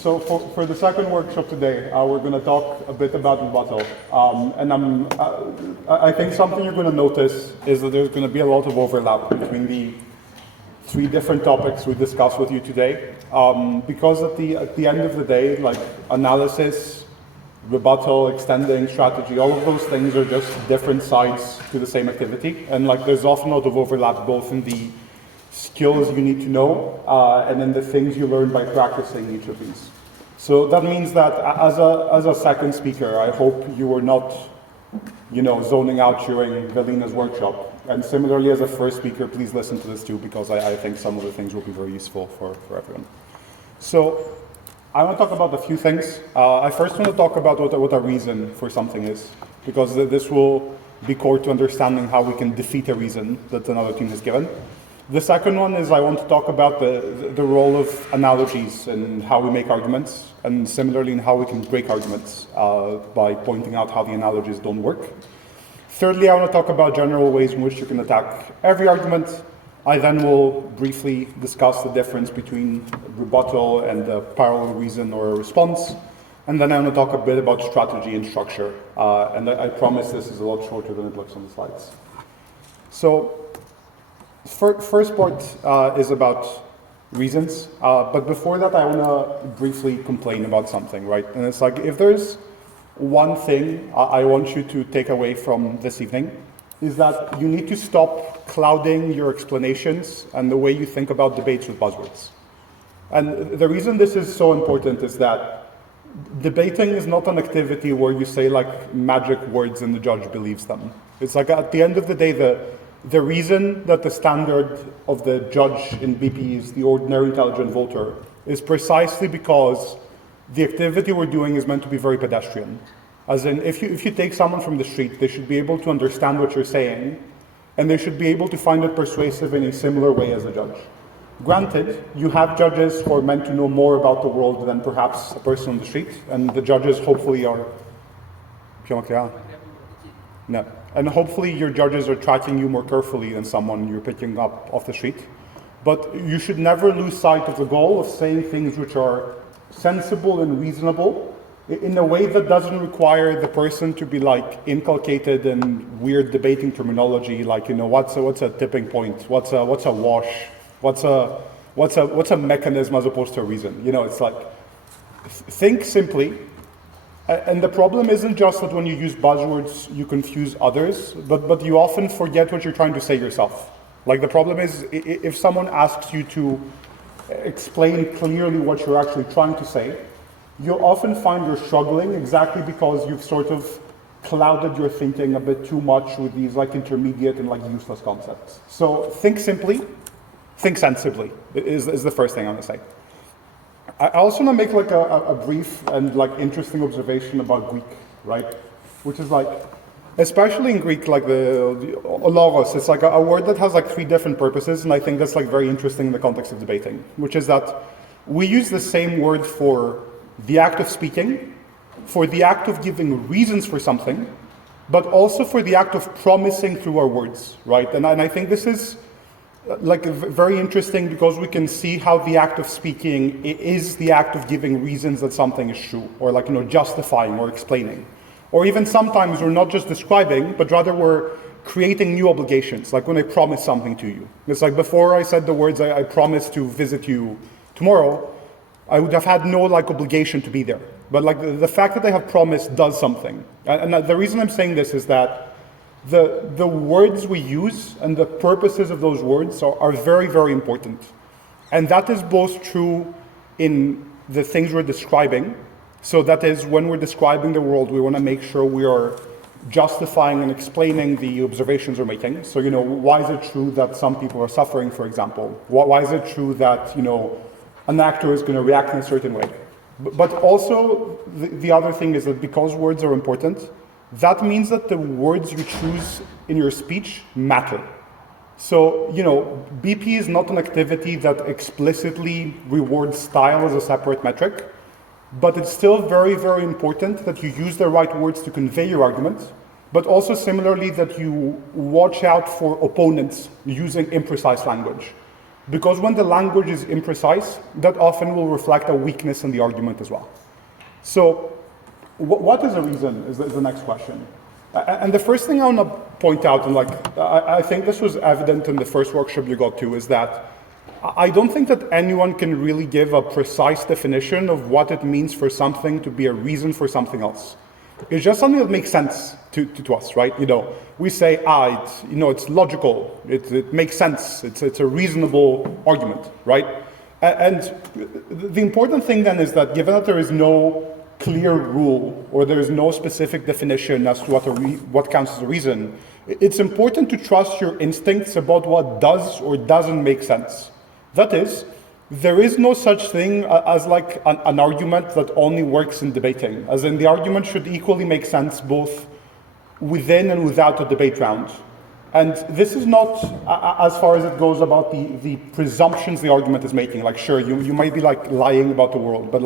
So for the second workshop today, we're going to talk a bit about rebuttal. I think something you're going to notice is that there's going to be a lot of overlap between the three different topics we discussed with you today. Because at the end of the day, like analysis, rebuttal, extending, strategy, all of those things are just different sides to the same activity. And like there's often a lot of overlap both in the skills you need to know and in the things you learn by practicing each of these. So that means that as a second speaker, I hope you were not, zoning out during Galina's workshop. And similarly, as a first speaker, please listen to this too, because I think some of the things will be very useful for everyone. So I want to talk about a few things. I first want to talk about what a reason for something is, because this will be core to understanding how we can defeat a reason that another team has given. The second one is I want to talk about the role of analogies and how we make arguments, and similarly in how we can break arguments by pointing out how the analogies don't work. Thirdly, I want to talk about general ways in which you can attack every argument. I then will briefly discuss the difference between rebuttal and a parallel reason or a response. And then I want to talk a bit about strategy and structure. And I promise this is a lot shorter than it looks on the slides. So, first part is about reasons, but before that I want to briefly complain about something, right? And it's like, if there's one thing I want you to take away from this evening, is that you need to stop clouding your explanations and the way you think about debates with buzzwords. And the reason this is so important is that debating is not an activity where you say like magic words and the judge believes them. It's like at the end of the day, the reason that the standard of the judge in BP is the ordinary intelligent voter is precisely because the activity we're doing is meant to be very pedestrian. As in, if you take someone from the street, they should be able to understand what you're saying, and they should be able to find it persuasive in a similar way as a judge. Granted, you have judges who are meant to know more about the world than perhaps a person on the street, and the judges hopefully are... No. And hopefully your judges are tracking you more carefully than someone you're picking up off the street. But you should never lose sight of the goal of saying things which are sensible and reasonable in a way that doesn't require the person to be like inculcated in weird debating terminology, like, what's a tipping point? What's a wash? What's a mechanism as opposed to a reason? It's like, think simply. And the problem isn't just that when you use buzzwords, you confuse others, but you often forget what you're trying to say yourself. Like the problem is, if someone asks you to explain clearly what you're actually trying to say, you'll often find you're struggling exactly because you've sort of clouded your thinking a bit too much with these like intermediate and like useless concepts. So think simply, think sensibly is the first thing I'm gonna say. I also want to make like a brief and like interesting observation about Greek, right? Which is like, especially in Greek, like the logos, it's like a word that has like three different purposes, and I think that's like very interesting in the context of debating, which is that we use the same word for the act of speaking, for the act of giving reasons for something, but also for the act of promising through our words, right? And I think this is like very interesting because we can see how the act of speaking is the act of giving reasons that something is true, or like, justifying or explaining. Or even sometimes we're not just describing, but rather we're creating new obligations, like when I promise something to you. It's like before I said the words, I promise to visit you tomorrow, I would have had no like obligation to be there. But like the fact that I have promised does something. And the reason I'm saying this is that the words we use and the purposes of those words are very, very important. And that is both true in the things we're describing. So that is, when we're describing the world, we want to make sure we are justifying and explaining the observations we're making. So, why is it true that some people are suffering, for example? Why is it true that, an actor is going to react in a certain way? But also, the other thing is that because words are important, that means that the words you choose in your speech matter. So, BP is not an activity that explicitly rewards style as a separate metric, but it's still very, very important that you use the right words to convey your argument, but also similarly that you watch out for opponents using imprecise language. because when the language is imprecise, that often will reflect a weakness in the argument as well. So what is a reason is the next question. And the first thing I want to point out, and I think this was evident in the first workshop you got to, is that I don't think that anyone can really give a precise definition of what it means for something to be a reason for something else. It's just something that makes sense to us, right? We say, it's logical, it makes sense, it's a reasonable argument, right? And the important thing then is that given that there is no clear rule or there is no specific definition as to what counts as a reason, it's important to trust your instincts about what does or doesn't make sense. That is, there is no such thing as an argument that only works in debating, as in the argument should equally make sense both within and without a debate round. And this is not as far as it goes about the presumptions the argument is making. Sure, you might be lying about the world, but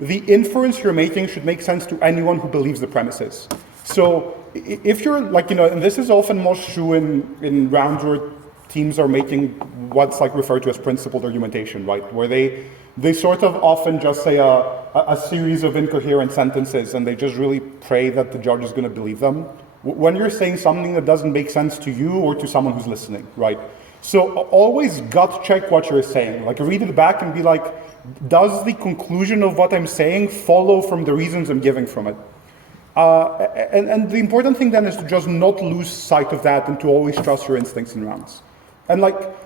the inference you're making should make sense to anyone who believes the premises. So if you're and this is often most true in rounds where teams are making what's referred to as principled argumentation, right? Where they sort of often just say a series of incoherent sentences and they just really pray that the judge is going to believe them. When you're saying something that doesn't make sense to you or to someone who's listening, right? So always gut check what you're saying. Read it back and be does the conclusion of what I'm saying follow from the reasons I'm giving from it? And the important thing then is to just not lose sight of that and to always trust your instincts in rounds. And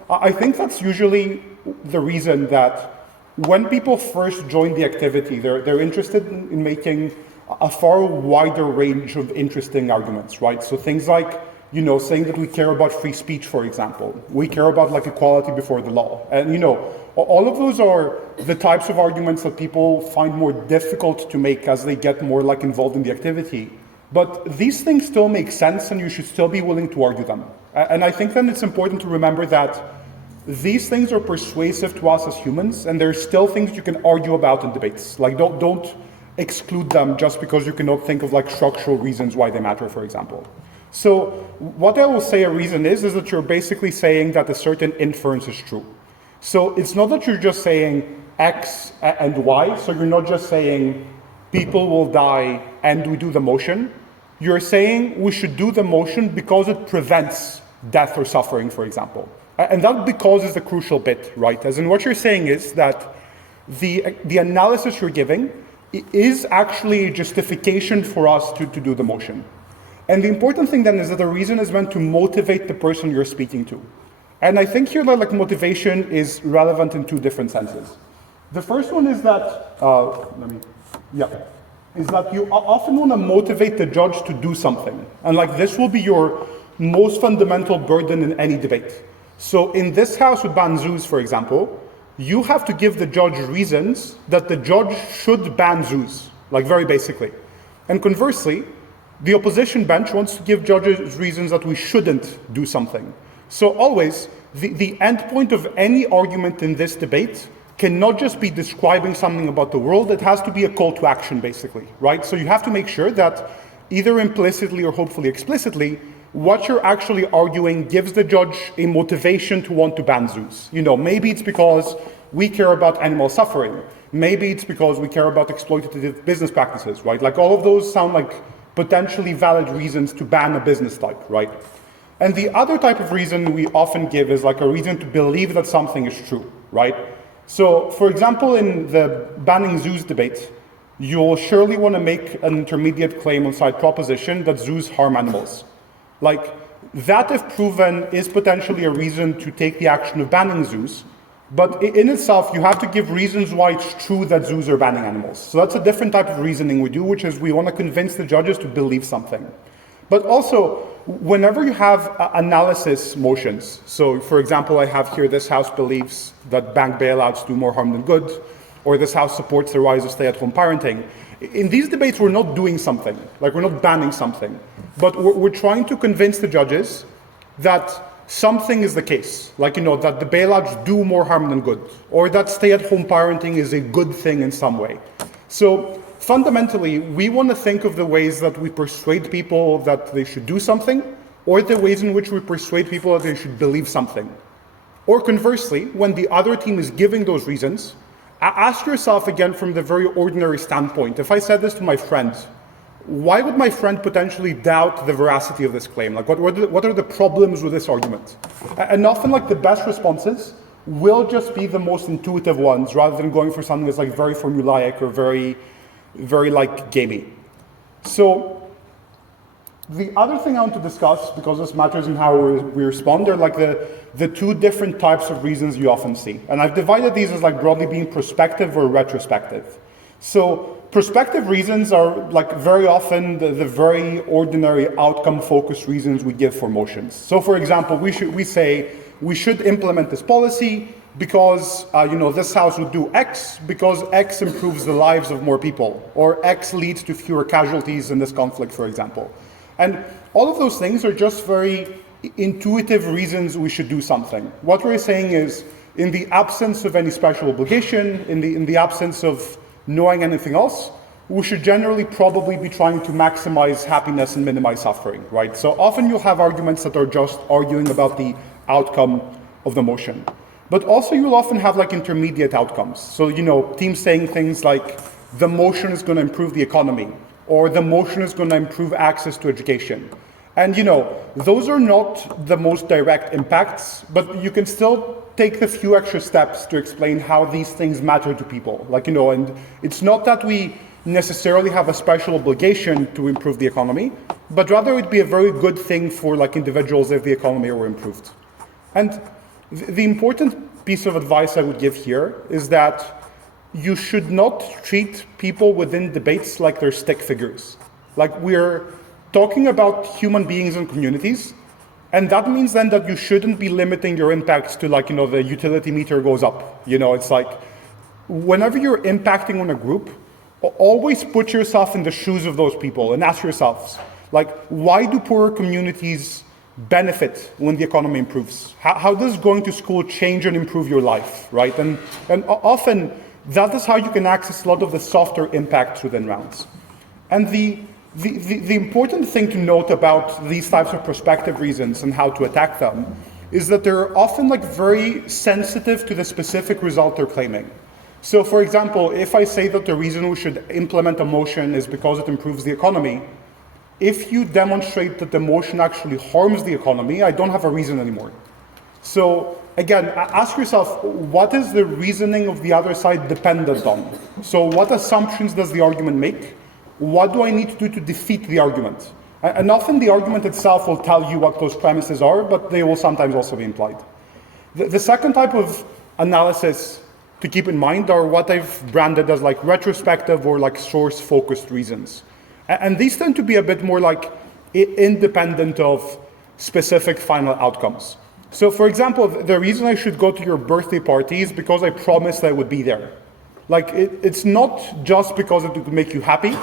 I think that's usually the reason that when people first join the activity, they're interested in making a far wider range of interesting arguments, right? So things like, saying that we care about free speech, for example. We care about equality before the law. And all of those are the types of arguments that people find more difficult to make as they get more involved in the activity. But these things still make sense and you should still be willing to argue them. And I think then it's important to remember that these things are persuasive to us as humans, and there's still things you can argue about in debates. Don't exclude them just because you cannot think of structural reasons why they matter, for example. So what I will say a reason is that you're basically saying that a certain inference is true. So it's not that you're just saying X and Y, so you're not just saying people will die and we do the motion. You're saying we should do the motion because it prevents death or suffering, for example. And that because is the crucial bit, right? As in what you're saying is that the analysis you're giving is actually a justification for us to do the motion. And the important thing then is that the reason is meant to motivate the person you're speaking to. And I think here that motivation is relevant in two different senses. The first one is that, is that you often want to motivate the judge to do something. And this will be your most fundamental burden in any debate. So in this house with ban zoos, for example, you have to give the judge reasons that the judge should ban zoos, very basically. And conversely, the opposition bench wants to give judges reasons that we shouldn't do something. So always, the end point of any argument in this debate cannot just be describing something about the world, it has to be a call to action, basically, right? So you have to make sure that either implicitly or hopefully explicitly, what you're actually arguing gives the judge a motivation to want to ban zoos. Maybe it's because we care about animal suffering. Maybe it's because we care about exploitative business practices, right? All of those sound like potentially valid reasons to ban a business type, right? And the other type of reason we often give is a reason to believe that something is true, right? So, for example, in the banning zoos debate, you'll surely want to make an intermediate claim on side proposition that zoos harm animals. That, if proven, is potentially a reason to take the action of banning zoos, but in itself, you have to give reasons why it's true that zoos are banning animals. So that's a different type of reasoning we do, which is we want to convince the judges to believe something. But also, whenever you have analysis motions, so for example, I have here this house believes that bank bailouts do more harm than good, or this house supports the rise of stay-at-home parenting. In these debates, we're not doing something, we're not banning something, but we're trying to convince the judges that something is the case, that the bailouts do more harm than good, or that stay-at-home parenting is a good thing in some way. So fundamentally, we want to think of the ways that we persuade people that they should do something, or the ways in which we persuade people that they should believe something. Or conversely, when the other team is giving those reasons, ask yourself again from the very ordinary standpoint. If I said this to my friend, why would my friend potentially doubt the veracity of this claim? Like, what are the problems with this argument? And often, like, the best responses will just be the most intuitive ones, rather than going for something that's like very formulaic or very, very like gamey. So the other thing I want to discuss, because this matters in how we respond, are like the two different types of reasons you often see. And I've divided these as like broadly being prospective or retrospective. So prospective reasons are like very often the very ordinary outcome-focused reasons we give for motions. So for example, we say we should implement this policy because this house would do X because X improves the lives of more people, or X leads to fewer casualties in this conflict, for example. And all of those things are just very intuitive reasons we should do something. What we're saying is, in the absence of any special obligation, in the absence of knowing anything else, we should generally probably be trying to maximize happiness and minimize suffering, right? So often you'll have arguments that are just arguing about the outcome of the motion. But also you'll often have like intermediate outcomes. So, teams saying things like, the motion is going to improve the economy, or the motion is going to improve access to education. And those are not the most direct impacts, but you can still take the few extra steps to explain how these things matter to people. And it's not that we necessarily have a special obligation to improve the economy, but rather it'd be a very good thing for like individuals if the economy were improved. And the important piece of advice I would give here is that you should not treat people within debates like they're stick figures. Like, we're talking about human beings and communities, and that means then that you shouldn't be limiting your impacts to like, the utility meter goes up. It's like, whenever you're impacting on a group, always put yourself in the shoes of those people and ask yourselves, like, why do poorer communities benefit when the economy improves? How does going to school change and improve your life, right? And often, that is how you can access a lot of the softer impacts within rounds. And the important thing to note about these types of prospective reasons and how to attack them is that they're often like very sensitive to the specific result they're claiming. So for example, if I say that the reason we should implement a motion is because it improves the economy, if you demonstrate that the motion actually harms the economy, I don't have a reason anymore. So again, ask yourself, what is the reasoning of the other side dependent on? So what assumptions does the argument make? What do I need to do to defeat the argument? And often the argument itself will tell you what those premises are, but they will sometimes also be implied. The second type of analysis to keep in mind are what I've branded as like retrospective or like source-focused reasons. And these tend to be a bit more like independent of specific final outcomes. So for example, the reason I should go to your birthday party is because I promised I would be there. Like, it's not just because it would make you happy,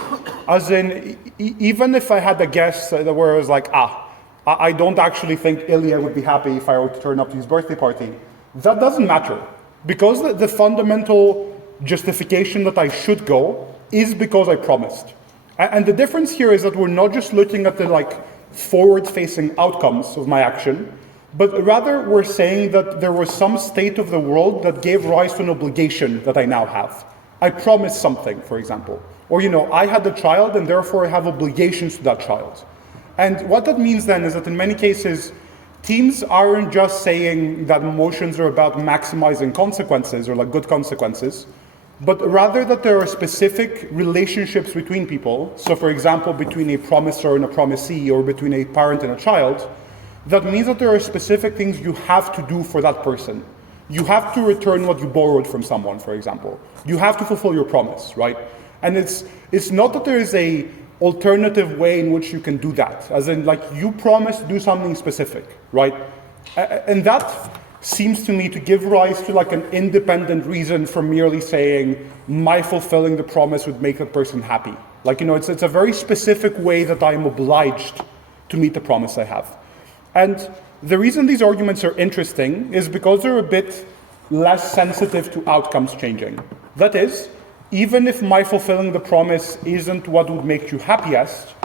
as in, even if I had a guess where I was like, I don't actually think Ilya would be happy if I were to turn up to his birthday party, that doesn't matter. Because the fundamental justification that I should go is because I promised. And the difference here is that we're not just looking at the like forward-facing outcomes of my action, but rather we're saying that there was some state of the world that gave rise to an obligation that I now have. I promised something, for example. Or, I had a child and therefore I have obligations to that child. And what that means then is that in many cases, teams aren't just saying that motions are about maximizing consequences or like good consequences, but rather that there are specific relationships between people. So for example, between a promiser and a promisee, or between a parent and a child, that means that there are specific things you have to do for that person. You have to return what you borrowed from someone, for example. You have to fulfill your promise, right? And it's not that there is a alternative way in which you can do that, as in like you promise to do something specific, right? And that seems to me to give rise to like an independent reason from merely saying my fulfilling the promise would make that person happy. Like, it's a very specific way that I'm obliged to meet the promise I have. And the reason these arguments are interesting is because they're a bit less sensitive to outcomes changing. That is, even if my fulfilling the promise isn't what would make you happiest,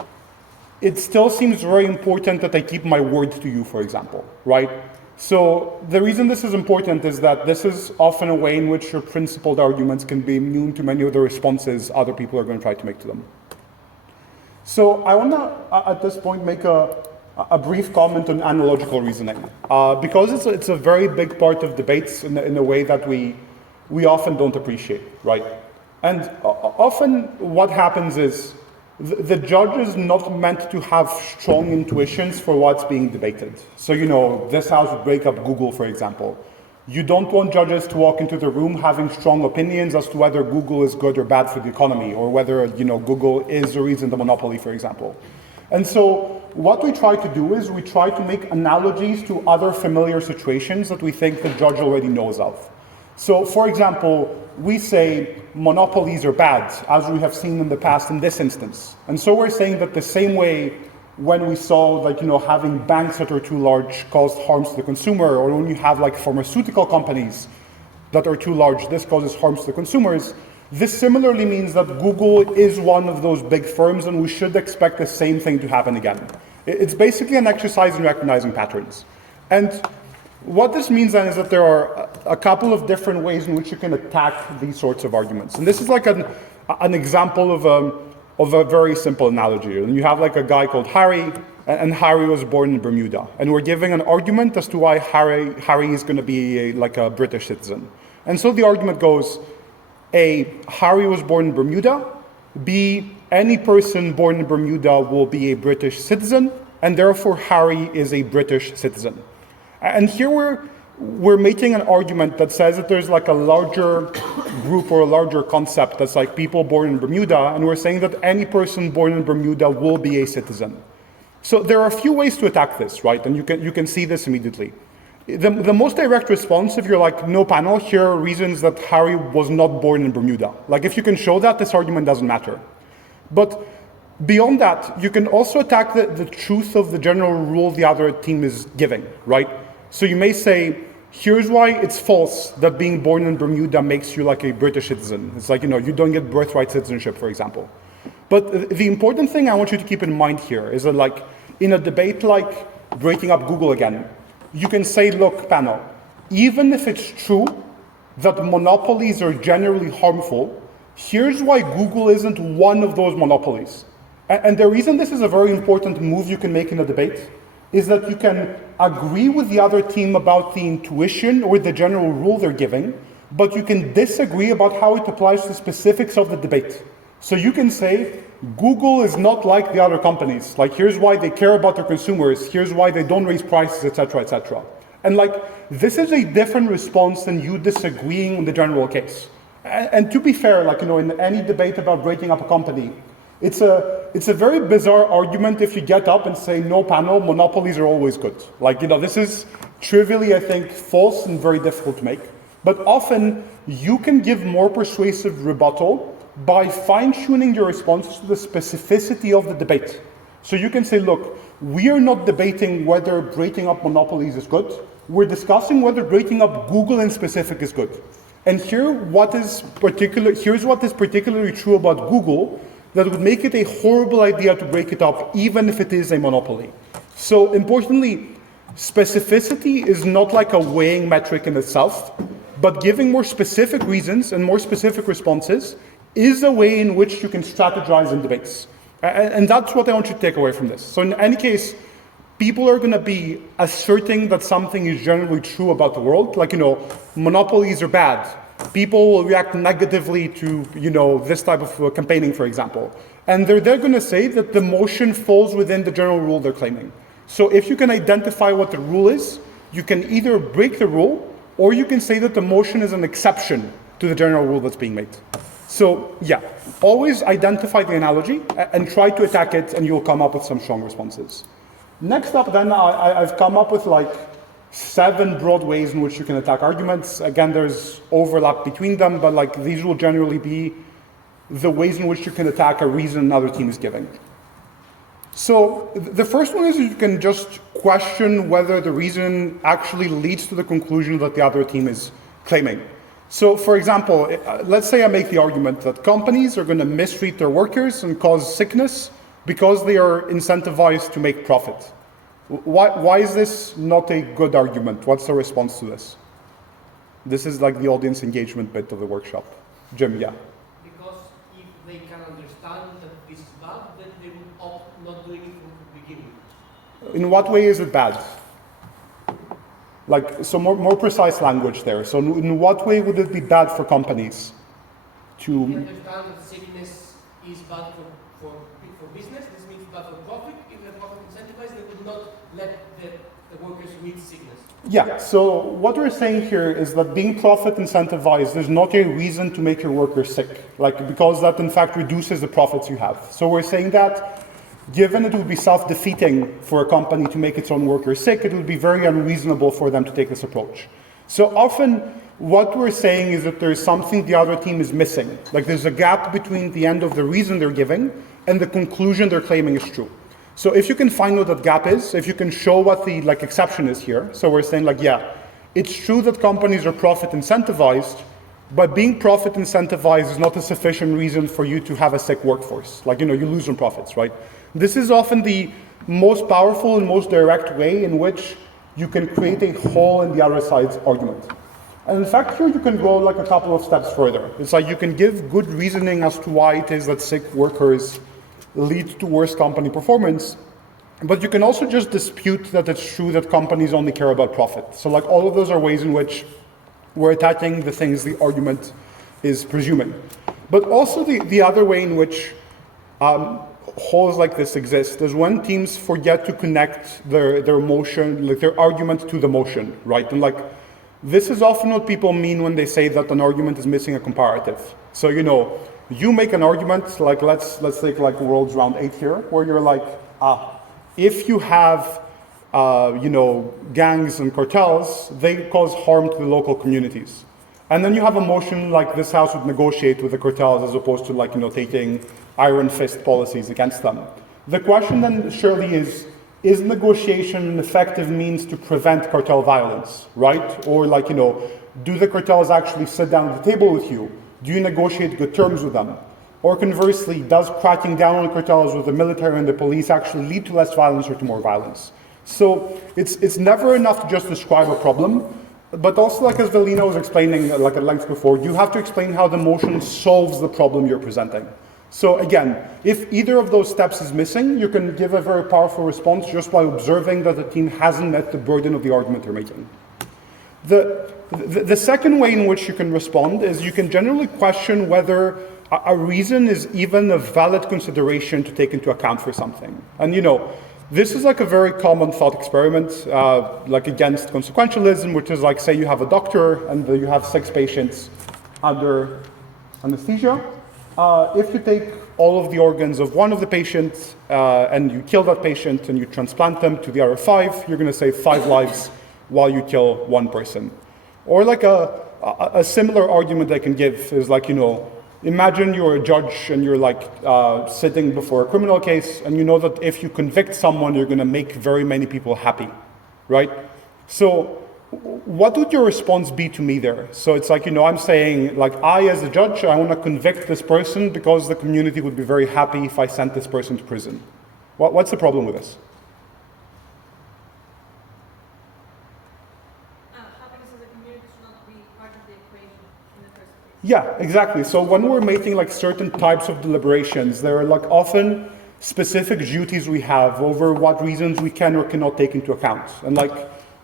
it still seems very important that I keep my word to you, for example, right? So the reason this is important is that this is often a way in which your principled arguments can be immune to many of the responses other people are going to try to make to them. So I want to, at this point, make a brief comment on analogical reasoning, because it's a very big part of debates in a way that we often don't appreciate, right? And often what happens is the judge is not meant to have strong intuitions for what's being debated. So, this house would break up Google, for example. You don't want judges to walk into the room having strong opinions as to whether Google is good or bad for the economy, or whether, Google is or isn't a monopoly, for example. And so what we try to do is we try to make analogies to other familiar situations that we think the judge already knows of. So, for example, we say monopolies are bad, as we have seen in the past in this instance. And so we're saying that the same way when we saw having banks that are too large caused harms to the consumer, or when you have pharmaceutical companies that are too large, this causes harms to the consumers. This similarly means that Google is one of those big firms, and we should expect the same thing to happen again. It's basically an exercise in recognizing patterns. And what this means then is that there are a couple of different ways in which you can attack these sorts of arguments. And this is like an example of a very simple analogy. And you have a guy called Harry, and Harry was born in Bermuda. And we're giving an argument as to why Harry is going to be a British citizen. And so the argument goes, A, Harry was born in Bermuda. B, any person born in Bermuda will be a British citizen, and therefore Harry is a British citizen. And here we're making an argument that says that there's a larger group or a larger concept that's people born in Bermuda, and we're saying that any person born in Bermuda will be a citizen. So there are a few ways to attack this, right? And you can see this immediately. The most direct response, if you're no panel, here are reasons that Harry was not born in Bermuda. If you can show that, this argument doesn't matter. But beyond that, you can also attack the truth of the general rule the other team is giving, right? So you may say, here's why it's false that being born in Bermuda makes you a British citizen. It's you don't get birthright citizenship, for example. But the important thing I want you to keep in mind here is that in a debate like breaking up Google again, you can say, look, panel, even if it's true that monopolies are generally harmful, here's why Google isn't one of those monopolies. And the reason this is a very important move you can make in a debate is that you can agree with the other team about the intuition or the general rule they're giving, but you can disagree about how it applies to the specifics of the debate. So you can say, Google is not like the other companies. Here's why they care about their consumers. Here's why they don't raise prices, etc., etc. And this is a different response than you disagreeing on the general case. And to be fair, in any debate about breaking up a company, it's a very bizarre argument if you get up and say, no panel, monopolies are always good. This is trivially, I think, false and very difficult to make. But often, you can give more persuasive rebuttal by fine-tuning your responses to the specificity of the debate. So you can say, look, we are not debating whether breaking up monopolies is good. We're discussing whether breaking up Google in specific is good. And here's what is particularly true about Google that would make it a horrible idea to break it up, even if it is a monopoly. So importantly, specificity is not a weighing metric in itself, but giving more specific reasons and more specific responses is a way in which you can strategize in debates. And that's what I want you to take away from this. So in any case, people are going to be asserting that something is generally true about the world. Monopolies are bad. People will react negatively to, this type of campaigning, for example. And they're going to say that the motion falls within the general rule they're claiming. So if you can identify what the rule is, you can either break the rule, or you can say that the motion is an exception to the general rule that's being made. So yeah, always identify the analogy and try to attack it, and you'll come up with some strong responses. Next up then, I've come up with 7 broad ways in which you can attack arguments. Again, there's overlap between them, but these will generally be the ways in which you can attack a reason another team is giving. So the first one is you can just question whether the reason actually leads to the conclusion that the other team is claiming. So for example, let's say I make the argument that companies are going to mistreat their workers and cause sickness because they are incentivized to make profit. Why is this not a good argument? What's the response to this? This is like the audience engagement bit of the workshop. Jim, yeah. Because if they can understand that this is bad, then they will opt not doing it from the beginning. In what way is it bad? Like, so more precise language there. So in what way would it be bad for companies to... If they understand that sickness is bad for business, this means bad for profit. If the profit incentivized, they would not let the workers meet sickness. Yeah, so what we're saying here is that being profit incentivized is not a reason to make your workers sick, like because that in fact reduces the profits you have. So we're saying that given it would be self-defeating for a company to make its own workers sick, it would be very unreasonable for them to take this approach. So often what we're saying is that there's something the other team is missing. Like there's a gap between the end of the reason they're giving and the conclusion they're claiming is true. So if you can find what that gap is, if you can show what the exception is here, so we're saying like, yeah, it's true that companies are profit incentivized, but being profit incentivized is not a sufficient reason for you to have a sick workforce. Like, you lose on profits, right? This is often the most powerful and most direct way in which you can create a hole in the other side's argument. And in fact, here you can go like a couple of steps further. It's like you can give good reasoning as to why it is that sick workers lead to worse company performance, but you can also just dispute that it's true that companies only care about profit. So like all of those are ways in which we're attacking the things the argument is presuming. But also the other way in which holes like this exist is when teams forget to connect their motion, like their argument to the motion, right? And like this is often what people mean when they say that an argument is missing a comparative. So you make an argument, like let's take like World's Round 8 here, where you're like, if you have gangs and cartels, they cause harm to the local communities. And then you have a motion like this house would negotiate with the cartels as opposed to like, taking iron fist policies against them. The question then surely is negotiation an effective means to prevent cartel violence, right? Or like, do the cartels actually sit down at the table with you? Do you negotiate good terms with them? Or conversely, does cracking down on cartels with the military and the police actually lead to less violence or to more violence? So it's never enough to just describe a problem, but also like as Velina was explaining like at length before, you have to explain how the motion solves the problem you're presenting. So again, if either of those steps is missing, you can give a very powerful response just by observing that the team hasn't met the burden of the argument they're making. The second way in which you can respond is you can generally question whether a reason is even a valid consideration to take into account for something. And this is like a very common thought experiment, like against consequentialism, which is like, say you have a doctor and you have 6 patients under anesthesia. If you take all of the organs of one of the patients and you kill that patient and you transplant them to the other 5, you're going to save 5 lives while you kill 1 person. Or like a similar argument I can give is like, imagine you're a judge and you're like sitting before a criminal case and you know that if you convict someone, you're going to make very many people happy, right? So what would your response be to me there? So it's like, I'm saying like I as a judge, I want to convict this person because the community would be very happy if I sent this person to prison. What's the problem with this? Yeah, exactly. So when we're making like certain types of deliberations, there are like often specific duties we have over what reasons we can or cannot take into account. And like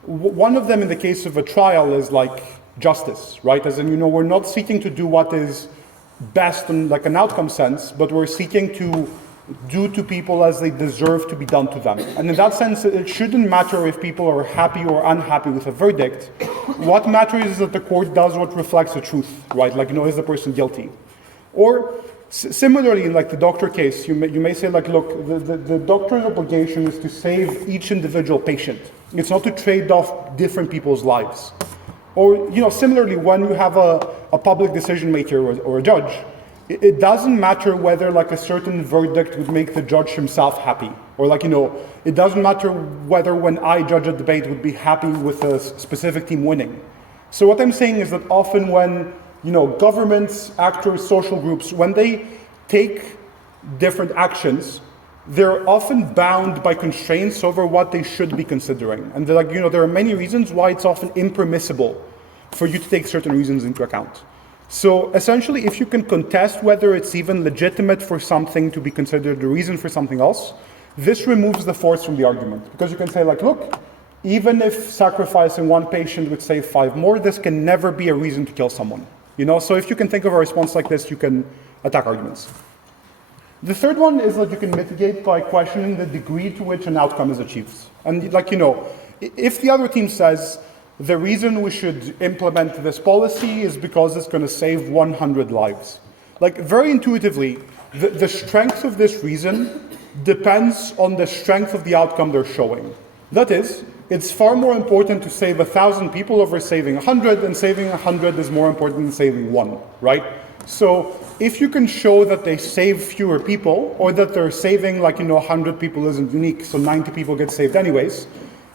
one of them in the case of a trial is like justice, right? As in, we're not seeking to do what is best in like an outcome sense, but we're seeking to do to people as they deserve to be done to them. And in that sense, it shouldn't matter if people are happy or unhappy with a verdict. What matters is that the court does what reflects the truth, right? Like, is the person guilty? Or similarly, in like the doctor case, you may say like, look, the doctor's obligation is to save each individual patient. It's not to trade off different people's lives. Or, similarly, when you have a public decision maker or a judge, it doesn't matter whether like a certain verdict would make the judge himself happy. Or like, it doesn't matter whether when I judge a debate would be happy with a specific team winning. So what I'm saying is that often when, governments, actors, social groups, when they take different actions, they're often bound by constraints over what they should be considering. And like, there are many reasons why it's often impermissible for you to take certain reasons into account. So essentially, if you can contest whether it's even legitimate for something to be considered the reason for something else, this removes the force from the argument. Because you can say like, look, even if sacrificing one patient would save 5 more, this can never be a reason to kill someone. So if you can think of a response like this, you can attack arguments. The third one is that you can mitigate by questioning the degree to which an outcome is achieved. And like, if the other team says, the reason we should implement this policy is because it's going to save 100 lives. Like, very intuitively, the strength of this reason depends on the strength of the outcome they're showing. That is, it's far more important to save 1,000 people over saving 100, and saving 100 is more important than saving 1, right? So if you can show that they save fewer people, or that they're saving 100 people isn't unique, so 90 people get saved anyways,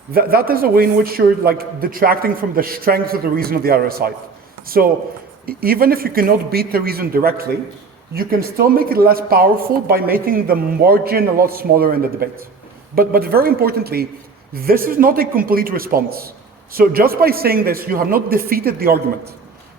that is a way in which you're detracting from the strength of the reason of the other side. So even if you cannot beat the reason directly, you can still make it less powerful by making the margin a lot smaller in the debate. But very importantly, this is not a complete response. So just by saying this, you have not defeated the argument.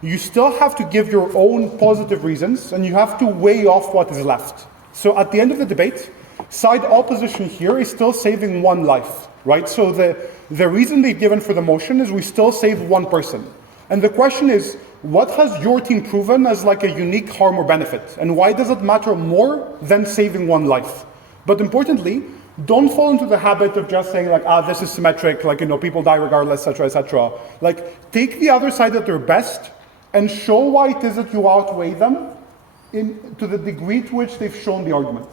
You still have to give your own positive reasons, and you have to weigh off what is left. So at the end of the debate, side opposition here is still saving 1 life, right? So the reason they've given for the motion is we still save 1 person. And the question is, what has your team proven as a unique harm or benefit? And why does it matter more than saving 1 life? But importantly, don't fall into the habit of just saying this is symmetric, people die regardless, etc., etc. Take the other side at their best and show why it is that you outweigh them to the degree to which they've shown the argument.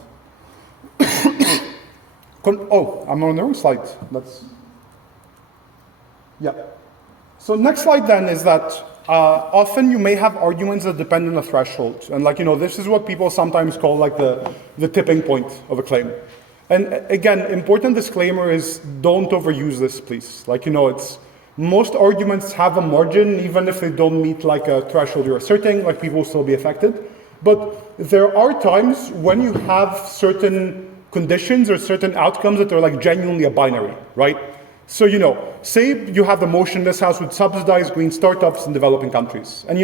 I'm on the wrong slide. So next slide then is that often you may have arguments that depend on a threshold. And this is what people sometimes call the tipping point of a claim. And again, important disclaimer is don't overuse this, please. It's most arguments have a margin, even if they don't meet a threshold you're asserting, people will still be affected. But there are times when you have certain conditions or certain outcomes that are genuinely a binary, right? So, say you have the motion this House would subsidize green startups in developing countries. And,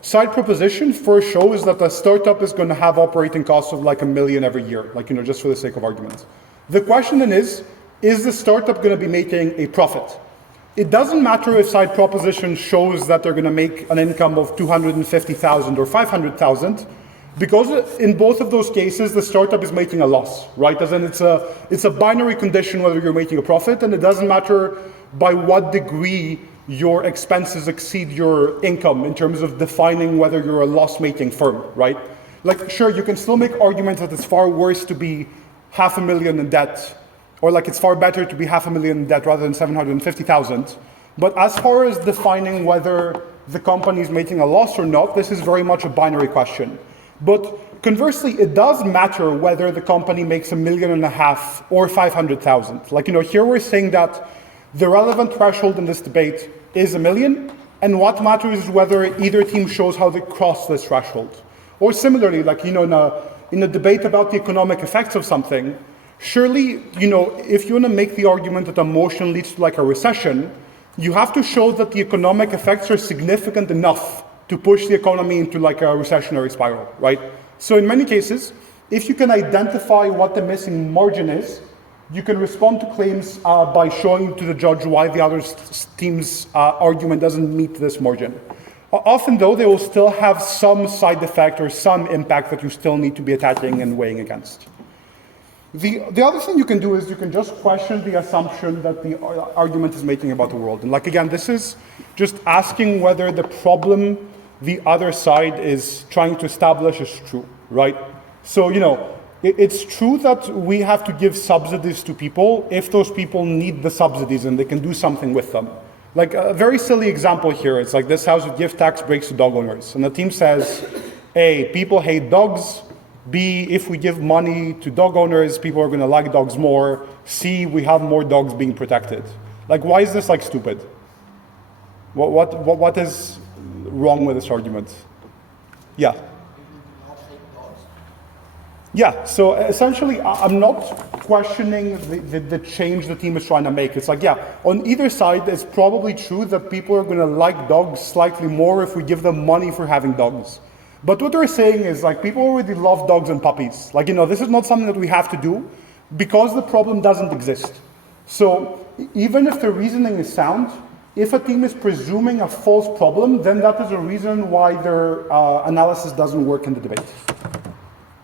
side proposition first shows that a startup is going to have operating costs of $1 million every year, just for the sake of argument. The question then is the startup going to be making a profit? It doesn't matter if side proposition shows that they're going to make an income of 250,000 or 500,000, because in both of those cases, the startup is making a loss, right? As in it's a binary condition whether you're making a profit, and it doesn't matter by what degree your expenses exceed your income in terms of defining whether you're a loss-making firm, right? Sure, you can still make arguments that it's far worse to be $500,000 in debt, or it's far better to be $500,000 in debt rather than 750,000. But as far as defining whether the company is making a loss or not, this is very much a binary question. But conversely, it does matter whether the company makes $1.5 million or 500,000. Here we're saying that the relevant threshold in this debate is $1 million, and what matters is whether either team shows how they cross this threshold. Or similarly, in a debate about the economic effects of something, surely, if you want to make the argument that a motion leads to a recession, you have to show that the economic effects are significant enough to push the economy into a recessionary spiral, right? So in many cases, if you can identify what the missing margin is, you can respond to claims by showing to the judge why the other team's argument doesn't meet this margin. Often though, they will still have some side effect or some impact that you still need to be attaching and weighing against. The other thing you can do is you can just question the assumption that the argument is making about the world. And again, this is just asking whether the problem the other side is trying to establish is true, right? So, it's true that we have to give subsidies to people if those people need the subsidies and they can do something with them. A very silly example here, it's this House would give tax breaks to dog owners. And the team says, A, people hate dogs. B, if we give money to dog owners, people are going to like dogs more. C, we have more dogs being protected. Why is this stupid? What is wrong with this argument? Yeah. Yeah, so essentially, I'm not questioning the change the team is trying to make. It's like, yeah, on either side, it's probably true that people are going to like dogs slightly more if we give them money for having dogs. But what they're saying is, like, people already love dogs and puppies. Like, this is not something that we have to do because the problem doesn't exist. So even if the reasoning is sound, if a team is presuming a false problem, then that is a reason why their analysis doesn't work in the debate.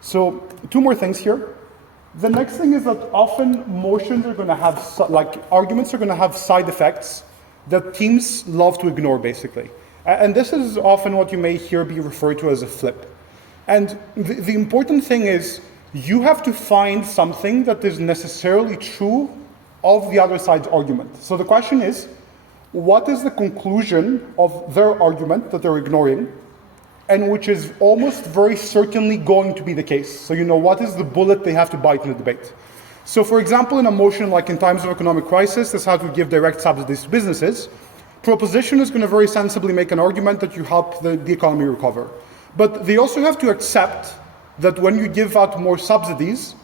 So two more things here. The next thing is that often motions are going to have, arguments are going to have side effects that teams love to ignore, basically. And this is often what you may hear be referred to as a flip. And the important thing is you have to find something that is necessarily true of the other side's argument. So the question is, what is the conclusion of their argument that they're ignoring, and which is almost very certainly going to be the case? So what is the bullet they have to bite in the debate? So for example, in a motion like in times of economic crisis, this is how to give direct subsidies to businesses. Proposition is going to very sensibly make an argument that you help the economy recover. But they also have to accept that when you give out more subsidies,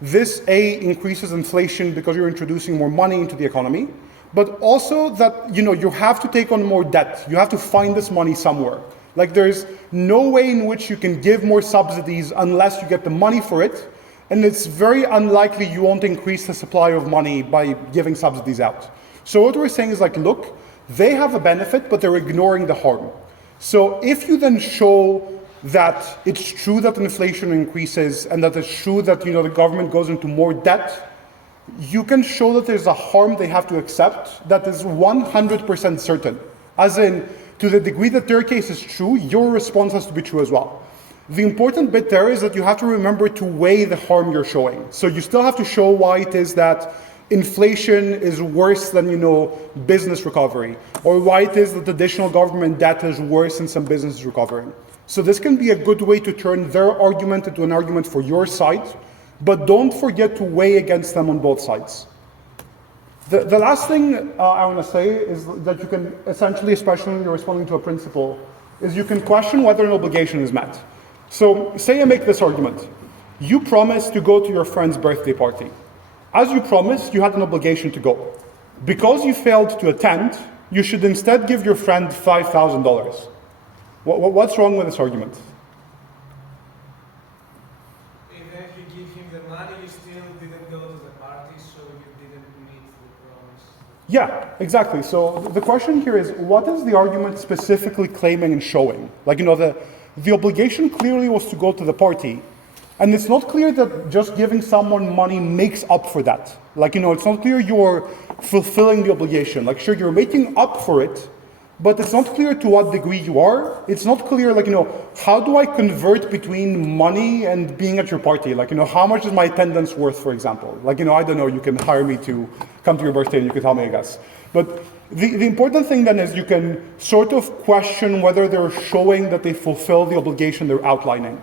this increases inflation because you're introducing more money into the economy, but also that you have to take on more debt. You have to find this money somewhere. Like, there's no way in which you can give more subsidies unless you get the money for it, and it's very unlikely you won't increase the supply of money by giving subsidies out. So what we're saying is, like, look, they have a benefit, but they're ignoring the harm. So if you then show that it's true that inflation increases and that it's true that the government goes into more debt, you can show that there's a harm they have to accept that is 100% certain. As in, to the degree that their case is true, your response has to be true as well. The important bit there is that you have to remember to weigh the harm you're showing. So you still have to show why it is that inflation is worse than, business recovery, or why it is that additional government debt is worse than some businesses recovering. So this can be a good way to turn their argument into an argument for your side, but don't forget to weigh against them on both sides. The last thing I want to say is that you can essentially, especially when you're responding to a principle, is you can question whether an obligation is met. So say I make this argument. You promised to go to your friend's birthday party. As you promised, you had an obligation to go. Because you failed to attend, you should instead give your friend $5,000. What's wrong with this argument? Even if you give him the money, you still didn't go to the party, so you didn't meet the promise. Yeah, exactly. So the question here is, what is the argument specifically claiming and showing? Like, the obligation clearly was to go to the party. And it's not clear that just giving someone money makes up for that. Like, it's not clear you're fulfilling the obligation. Like, sure, you're making up for it, but it's not clear to what degree you are. It's not clear, like, how do I convert between money and being at your party? Like, how much is my attendance worth, for example? Like, I don't know, you can hire me to come to your birthday and you can tell me, I guess. But the important thing then is you can sort of question whether they're showing that they fulfill the obligation they're outlining.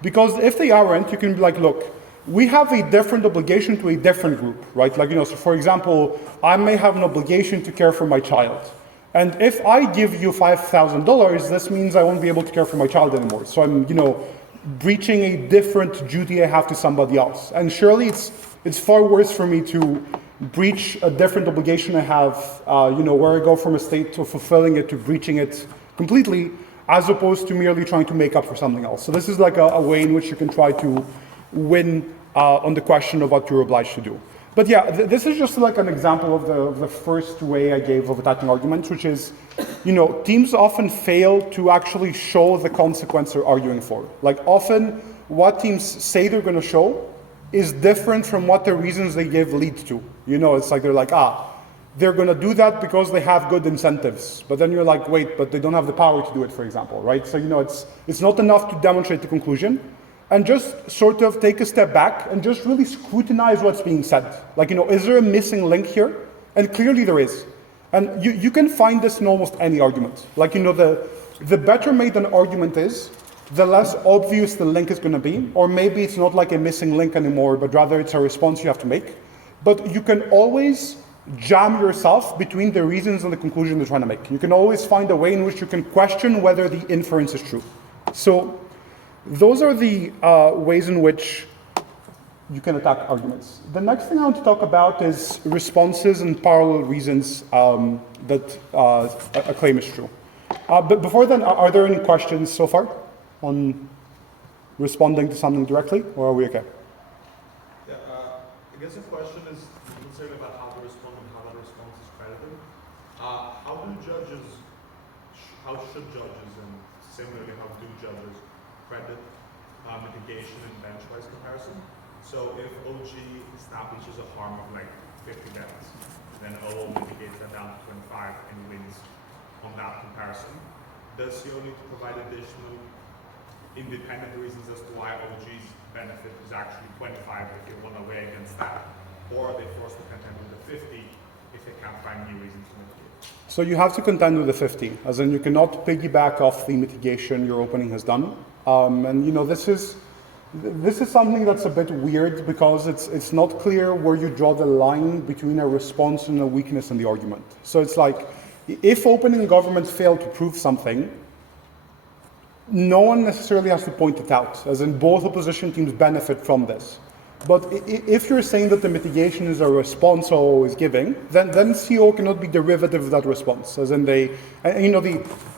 Because if they aren't, you can be like, look, we have a different obligation to a different group, right? Like, so for example, I may have an obligation to care for my child. And if I give you $5,000, this means I won't be able to care for my child anymore. So I'm, breaching a different duty I have to somebody else. And surely it's far worse for me to breach a different obligation I have, where I go from a state of fulfilling it to breaching it completely, as opposed to merely trying to make up for something else. So this is like a way in which you can try to win on the question of what you're obliged to do. But yeah, this is just like an example of the first way I gave of attacking arguments, which is, teams often fail to actually show the consequence they're arguing for. Like, often what teams say they're going to show is different from what the reasons they give lead to. It's like they're like, they're going to do that because they have good incentives. But then you're like, wait, but they don't have the power to do it, for example, right? So, it's not enough to demonstrate the conclusion. And just sort of take a step back and just really scrutinize what's being said. Like, is there a missing link here? And clearly there is. And you can find this in almost any argument. Like, the better made an argument is, the less obvious the link is going to be. Or maybe it's not like a missing link anymore, but rather it's a response you have to make. But you can always jam yourself between the reasons and the conclusion they're trying to make. You can always find a way in which you can question whether the inference is true. So those are the ways in which you can attack arguments. The next thing I want to talk about is responses and parallel reasons that a claim is true. But before then, are there any questions so far on responding to something directly, or are we okay? Yeah, I guess the question is concerned about how to respond and how that response is credited. How should judges, and similarly, how do judges credit mitigation and bench-wise comparison? So if OG establishes a harm of like 50 bets, then OO mitigates that down to 25 and wins on that comparison, does CO need to provide additional independent reasons as to why OG's benefit is actually 25 if you want to weigh against that? Or are they forced to contend with the 50 if they can't find new reasons to mitigate? So you have to contend with the 50, as in you cannot piggyback off the mitigation your opening has done. And you know, this is something that's a bit weird because it's not clear where you draw the line between a response and a weakness in the argument. So it's like, if opening governments fail to prove something, no one necessarily has to point it out, as in both opposition teams benefit from this. But if you're saying that the mitigation is a response OO is giving, then CO cannot be derivative of that response. As in the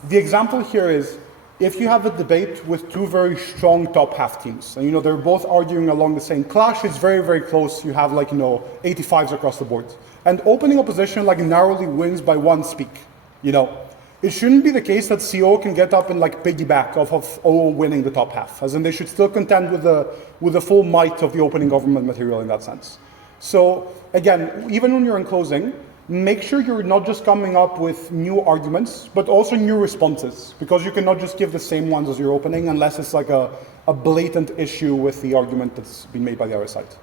example here is, if you have a debate with two very strong top half teams, and they're both arguing along the same clash, it's very, very close, you have 85s across the board. And opening opposition narrowly wins by one speak, It shouldn't be the case that CO can get up and piggyback off of OO winning the top half, as in they should still contend with the full might of the opening government material in that sense. So again, even when you're in closing, make sure you're not just coming up with new arguments, but also new responses, because you cannot just give the same ones as your opening unless it's a blatant issue with the argument that's been made by the other side.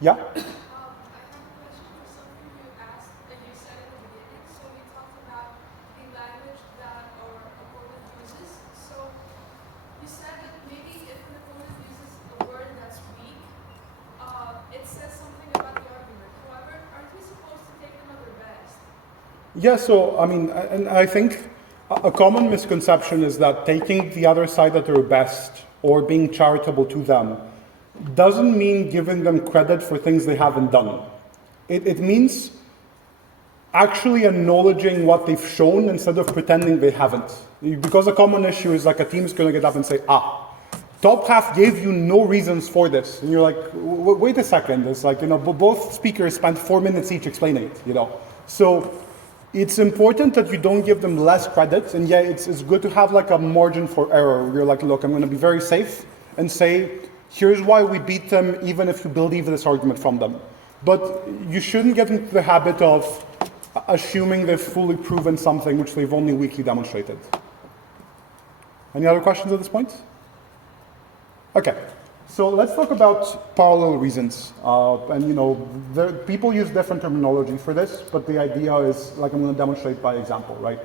Yeah? Yeah, so and I think a common misconception is that taking the other side at their best or being charitable to them doesn't mean giving them credit for things they haven't done. It means actually acknowledging what they've shown instead of pretending they haven't. Because a common issue is a team is going to get up and say, top half gave you no reasons for this. And you're like, wait a second. It's both speakers spent 4 minutes each explaining it, So it's important that you don't give them less credit, and yeah, it's good to have a margin for error. You're like, look, I'm going to be very safe and say, here's why we beat them, even if you believe this argument from them. But you shouldn't get into the habit of assuming they've fully proven something which they've only weakly demonstrated. Any other questions at this point? Okay. So let's talk about parallel reasons. People use different terminology for this, but the idea is, I'm going to demonstrate by example, right?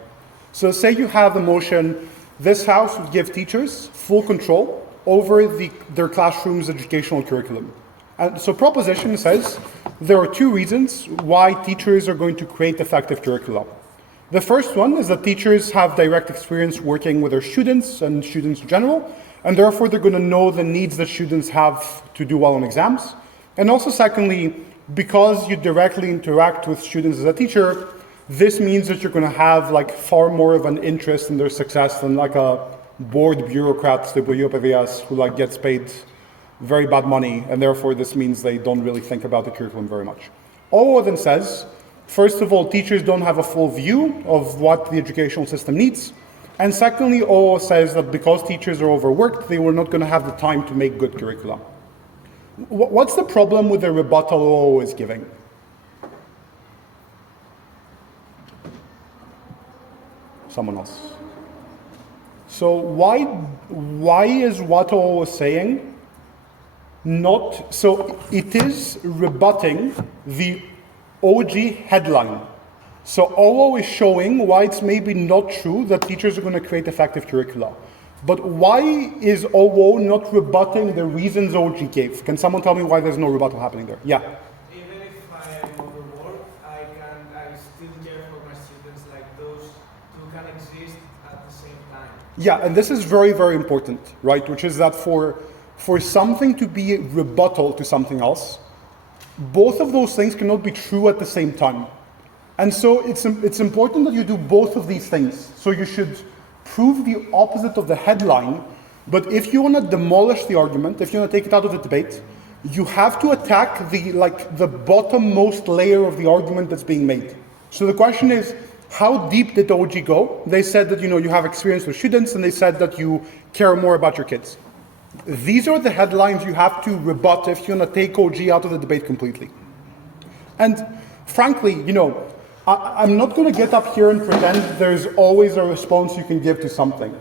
So say you have the motion, this house would give teachers full control over their classroom's educational curriculum. And so proposition says there are two reasons why teachers are going to create effective curricula. The first one is that teachers have direct experience working with their students and students in general, and therefore they're going to know the needs that students have to do well on exams. And also secondly, because you directly interact with students as a teacher, this means that you're going to have far more of an interest in their success than a bored bureaucrat who gets paid very bad money, and therefore this means they don't really think about the curriculum very much. OO then says, first of all, teachers don't have a full view of what the educational system needs. And secondly, OO says that because teachers are overworked, they were not going to have the time to make good curricula. What's the problem with the rebuttal OO is giving? Someone else. So why is what OO is saying not, so it is rebutting the OG headline. So OO is showing why it's maybe not true that teachers are going to create effective curricula. But why is OO not rebutting the reasons OG gave? Can someone tell me why there's no rebuttal happening there? Yeah. Even if I am overworked, I still care for my students. Those two can exist at the same time. Yeah, and this is very, very important, right? Which is that for for something to be a rebuttal to something else, both of those things cannot be true at the same time. And so it's important that you do both of these things. So you should prove the opposite of the headline, but if you want to demolish the argument, if you want to take it out of the debate, you have to attack the bottommost layer of the argument that's being made. So the question is, how deep did OG go? They said that you have experience with students, and they said that you care more about your kids. These are the headlines you have to rebut if you want to take OG out of the debate completely. And frankly, I'm not going to get up here and pretend there's always a response you can give to something.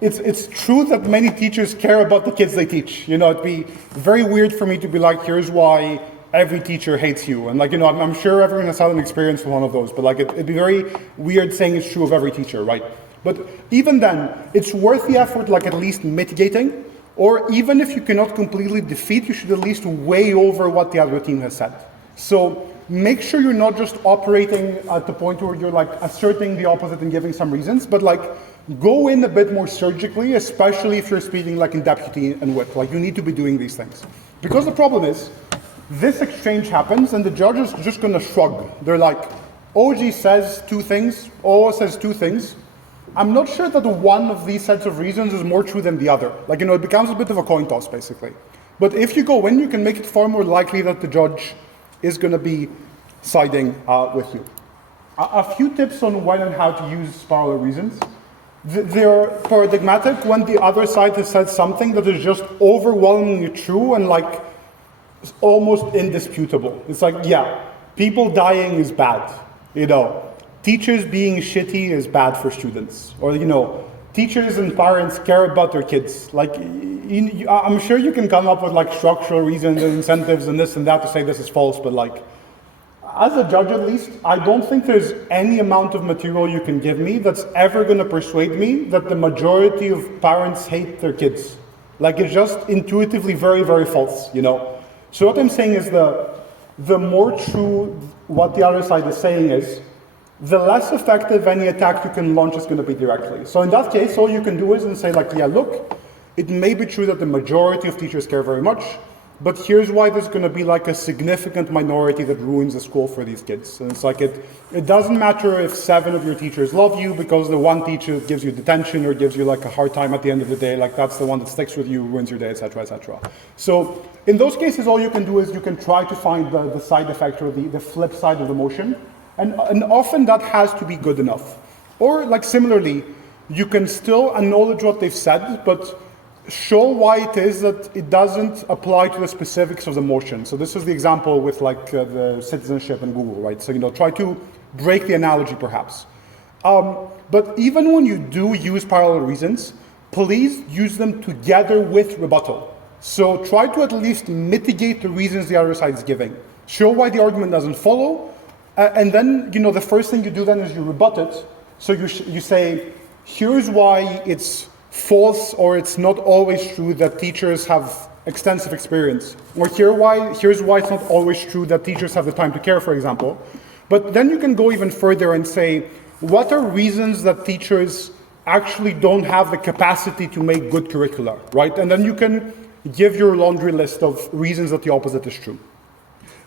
It's true that many teachers care about the kids they teach. It'd be very weird for me to be like, here's why every teacher hates you. And I'm sure everyone has had an experience with one of those, but it'd be very weird saying it's true of every teacher, right? But even then, it's worth the effort, at least mitigating, or even if you cannot completely defeat, you should at least weigh over what the other team has said. So make sure you're not just operating at the point where you're asserting the opposite and giving some reasons, but go in a bit more surgically, especially if you're speaking in deputy and whip. You need to be doing these things. Because the problem is, this exchange happens and the judge is just going to shrug. They're like, OG says two things, O says two things. I'm not sure that one of these sets of reasons is more true than the other. It becomes a bit of a coin toss, basically. But if you go in, you can make it far more likely that the judge is going to be siding with you. A few tips on when and how to use parallel reasons. They're paradigmatic when the other side has said something that is just overwhelmingly true and almost indisputable. It's people dying is bad. Teachers being shitty is bad for students. Or, teachers and parents care about their kids. I'm sure you can come up with structural reasons and incentives and this and that to say this is false, but as a judge at least, I don't think there's any amount of material you can give me that's ever going to persuade me that the majority of parents hate their kids. It's just intuitively very, very false, So what I'm saying is the more true what the other side is saying is, the less effective any attack you can launch is going to be directly. So in that case, all you can do is say yeah, look, it may be true that the majority of teachers care very much, but here's why there's going to be a significant minority that ruins the school for these kids. And it's it doesn't matter if 7 of your teachers love you because the one teacher gives you detention or gives you a hard time at the end of the day, that's the one that sticks with you, ruins your day, etc., etc. So in those cases, all you can do is you can try to find the side effect or the flip side of the motion. And often that has to be good enough. Or similarly, you can still acknowledge what they've said, but show why it is that it doesn't apply to the specifics of the motion. So this is the example with the citizenship and Google, right? So try to break the analogy perhaps. But even when you do use parallel reasons, please use them together with rebuttal. So try to at least mitigate the reasons the other side is giving. Show why the argument doesn't follow, and then the first thing you do then is you rebut it. So you say, here's why it's false or it's not always true that teachers have extensive experience. Or here's why it's not always true that teachers have the time to care, for example. But then you can go even further and say, what are reasons that teachers actually don't have the capacity to make good curricula, right? And then you can give your laundry list of reasons that the opposite is true.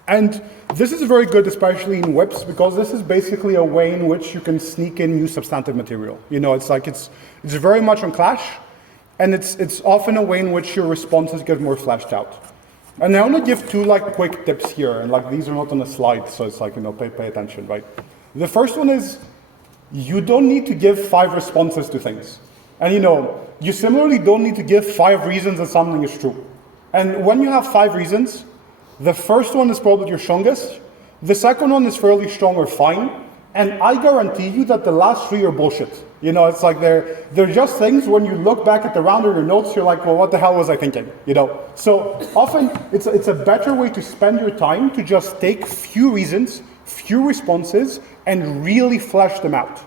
And this is very good, especially in whips, because this is basically a way in which you can sneak in new substantive material. It's very much on clash, and it's often a way in which your responses get more fleshed out. And I want to give two quick tips here, and these are not on the slide, so it's pay attention, right? The first one is, you don't need to give 5 responses to things. And you similarly don't need to give 5 reasons that something is true. And when you have 5 reasons, the first one is probably your strongest, the second one is fairly strong or fine, and I guarantee you that the last 3 are bullshit. It's they're just things when you look back at the round of your notes, you're well, what the hell was I thinking? So often it's a better way to spend your time to just take few reasons, few responses, and really flesh them out.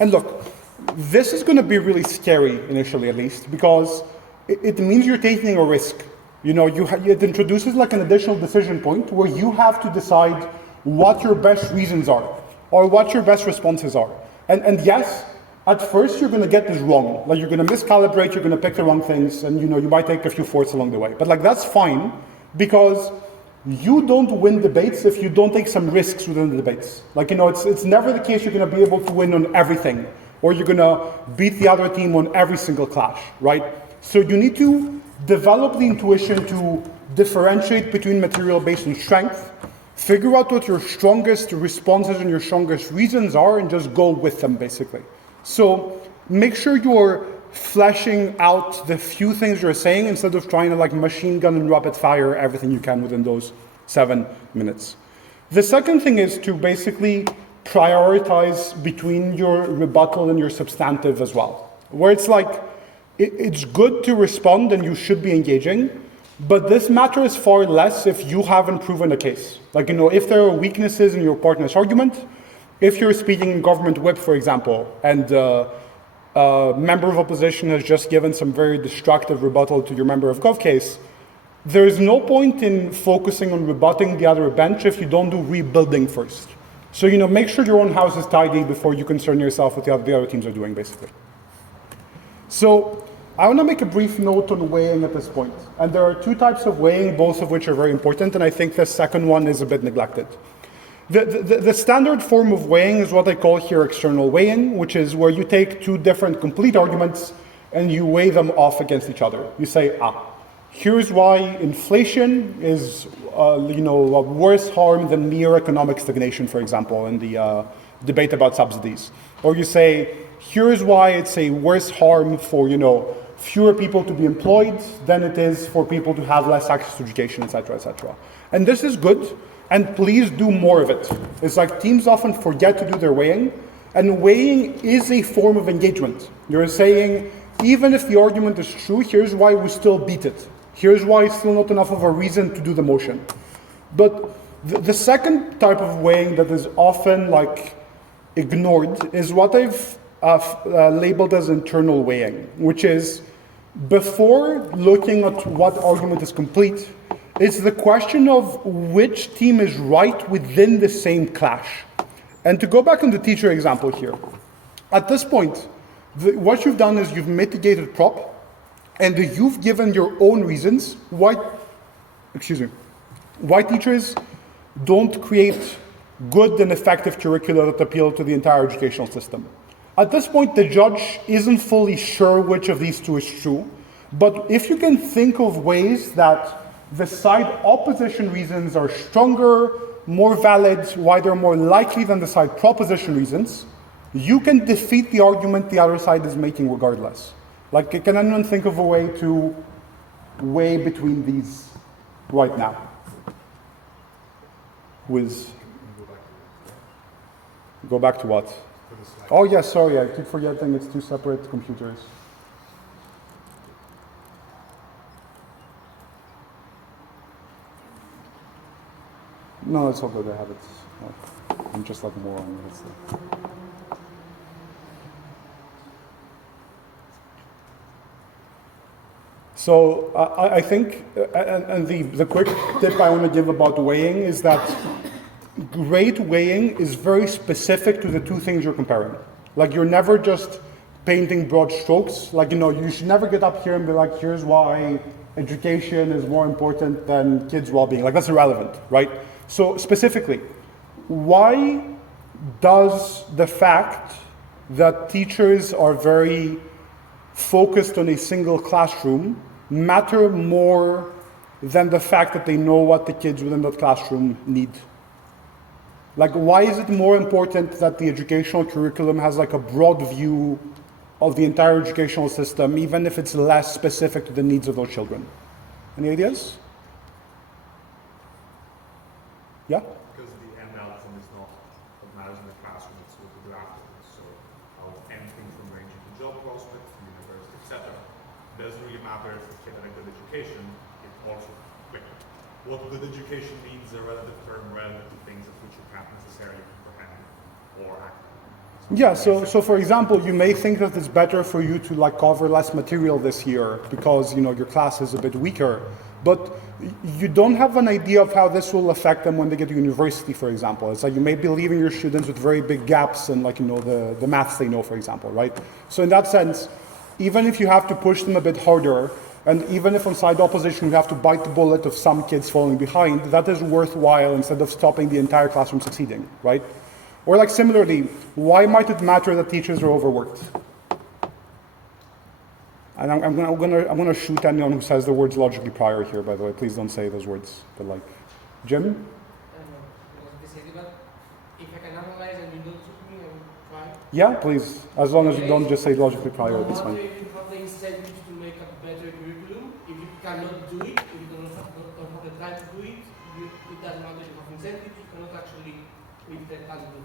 And look, this is going to be really scary initially, at least, because it means you're taking a risk. It introduces an additional decision point where you have to decide what your best reasons are or what your best responses are. And yes, At first, you're going to get this wrong. Like, you're going to miscalibrate, you're going to pick the wrong things, and you might take a few fourths along the way. But like, that's fine, because you don't win debates if you don't take some risks within the debates. Like, it's never the case you're going to be able to win on everything, or you're going to beat the other team on every single clash, right? So you need to develop the intuition to differentiate between material based on strength, figure out what your strongest responses and your strongest reasons are, and just go with them, basically. So make sure you're fleshing out the few things you're saying instead of trying to like machine gun and rapid fire everything you can within those 7 minutes. The second thing is to basically prioritize between your rebuttal and your substantive as well, where it's like, it's good to respond and you should be engaging, but this matters far less if you haven't proven a case. Like, if there are weaknesses in your partner's argument, if you're speaking in government whip, for example, and a member of opposition has just given some very destructive rebuttal to your member of gov case, there's no point in focusing on rebutting the other bench if you don't do rebuilding first. So, make sure your own house is tidy before you concern yourself with what the other teams are doing, basically. So, I want to make a brief note on weighing at this point. And there are 2 types of weighing, both of which are very important, and I think the second one is a bit neglected. The standard form of weighing is what I call here external weighing, which is where you take 2 different complete arguments and you weigh them off against each other. You say, here's why inflation is a worse harm than mere economic stagnation, for example, in the debate about subsidies. Or you say, here's why it's a worse harm for, fewer people to be employed than it is for people to have less access to education, etc., etc. And this is good, and please do more of it. It's like teams often forget to do their weighing, and weighing is a form of engagement. You're saying, even if the argument is true, here's why we still beat it. Here's why it's still not enough of a reason to do the motion. But the second type of weighing that is often ignored is what I've labeled as internal weighing, which is before looking at what argument is complete, it's the question of which team is right within the same clash. And to go back on the teacher example here, at this point, what you've done is you've mitigated prop, and you've given your own reasons why teachers don't create good and effective curricula that appeal to the entire educational system. At this point, the judge isn't fully sure which of these 2 is true, but if you can think of ways that the side opposition reasons are stronger, more valid, why they're more likely than the side proposition reasons, you can defeat the argument the other side is making regardless. Can anyone think of a way to weigh between these right now? Go back to what? Oh yes, sorry, I keep forgetting it's 2 separate computers. No, it's all good, I have it. I'm just like a moron. So I think, and the quick tip I want to give about weighing is that great weighing is very specific to the 2 things you're comparing. You're never just painting broad strokes. You should never get up here and be like, here's why education is more important than kids' well-being. That's irrelevant, right? So specifically, why does the fact that teachers are very focused on a single classroom matter more than the fact that they know what the kids within that classroom need? Why is it more important that the educational curriculum has a broad view of the entire educational system, even if it's less specific to the needs of those children? Any ideas? Yeah? Because the end outcome is not what matters in the classroom, it's what we do afterwards. So anything from ranging to job prospects, to university, etc. Doesn't really matter if the kid had a good education, it also, what good education means is a relative term relative to things of which you can't necessarily comprehend or act on. Yeah, so for example, you may think that it's better for you to like cover less material this year because your class is a bit weaker, but you don't have an idea of how this will affect them when they get to university, for example. It's like you may be leaving your students with very big gaps in the maths they know, for example, right? So in that sense, even if you have to push them a bit harder, and even if on side opposition you have to bite the bullet of some kids falling behind, that is worthwhile instead of stopping the entire class from succeeding, right? Or like similarly, why might it matter that teachers are overworked? And I'm gonna shoot anyone who says the words logically prior here, by the way. Please don't say those words. But like, Jim? I don't know, because they say that if I can analyze and you don't shoot me, I will try. Yeah, please. As long as you don't just say logically prior, that's No matter fine. if you have the incentive to make a better curriculum, if you cannot do it, if you don't have the time to do it, it doesn't matter if you have incentives, you cannot actually live that kind of curriculum.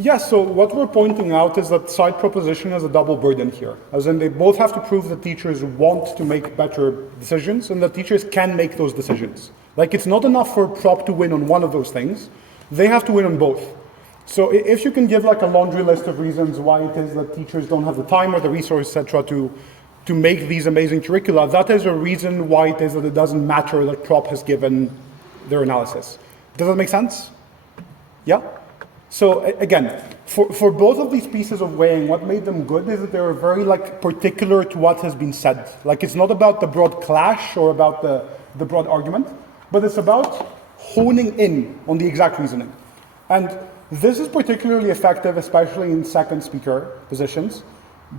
Yeah, so what we're pointing out is that side proposition has a double burden here. As in they both have to prove that teachers want to make better decisions and that teachers can make those decisions. Like it's not enough for prop to win on one of those things. They have to win on both. So if you can give like a laundry list of reasons why it is that teachers don't have the time or the resource, etc., to make these amazing curricula, that is a reason why it is that it doesn't matter that prop has given their analysis. Does that make sense? Yeah? So again, for both of these pieces of weighing, what made them good is that they were very like particular to what has been said. Like it's not about the broad clash or about the broad argument, but it's about honing in on the exact reasoning. And this is particularly effective, especially in second speaker positions,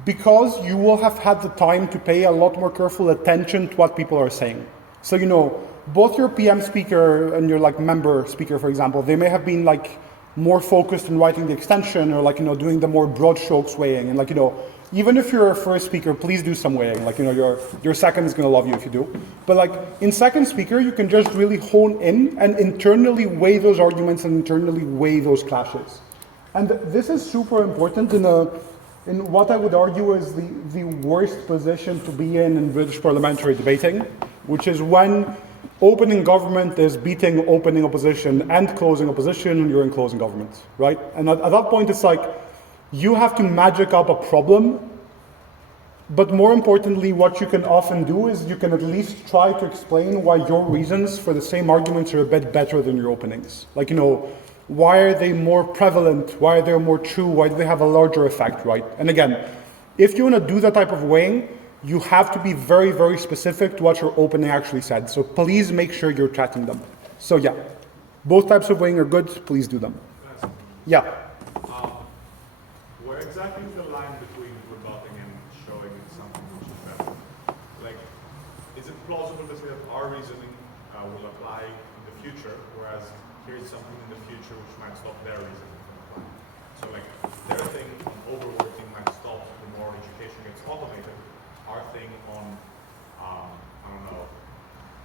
because you will have had the time to pay a lot more careful attention to what people are saying. So both your PM speaker and your like member speaker, for example, they may have been like more focused on writing the extension or doing the more broad strokes weighing. And even if you're a first speaker, please do some weighing. Your second is gonna love you if you do. But in second speaker, you can just really hone in and internally weigh those arguments and internally weigh those clashes. And this is super important in what I would argue is the worst position to be in British parliamentary debating, which is when opening government is beating opening opposition and closing opposition, and you're in closing government, right? And at that point, it's like you have to magic up a problem, but more importantly, what you can often do is you can at least try to explain why your reasons for the same arguments are a bit better than your openings. Why are they more prevalent? Why are they more true? Why do they have a larger effect, right? And again, if you want to do that type of weighing, you have to be very, very specific to what your opening actually said. So please make sure you're tracking them. So yeah, both types of weighing are good. Please do them. Yeah. Where exactly is the line between rebutting and showing something which is better? Is it plausible to say that our reasoning will apply in the future, whereas here's something in the future which might stop their reasoning from applying? So their thing on overworking might stop the more education gets automated. Our thing on, I don't know,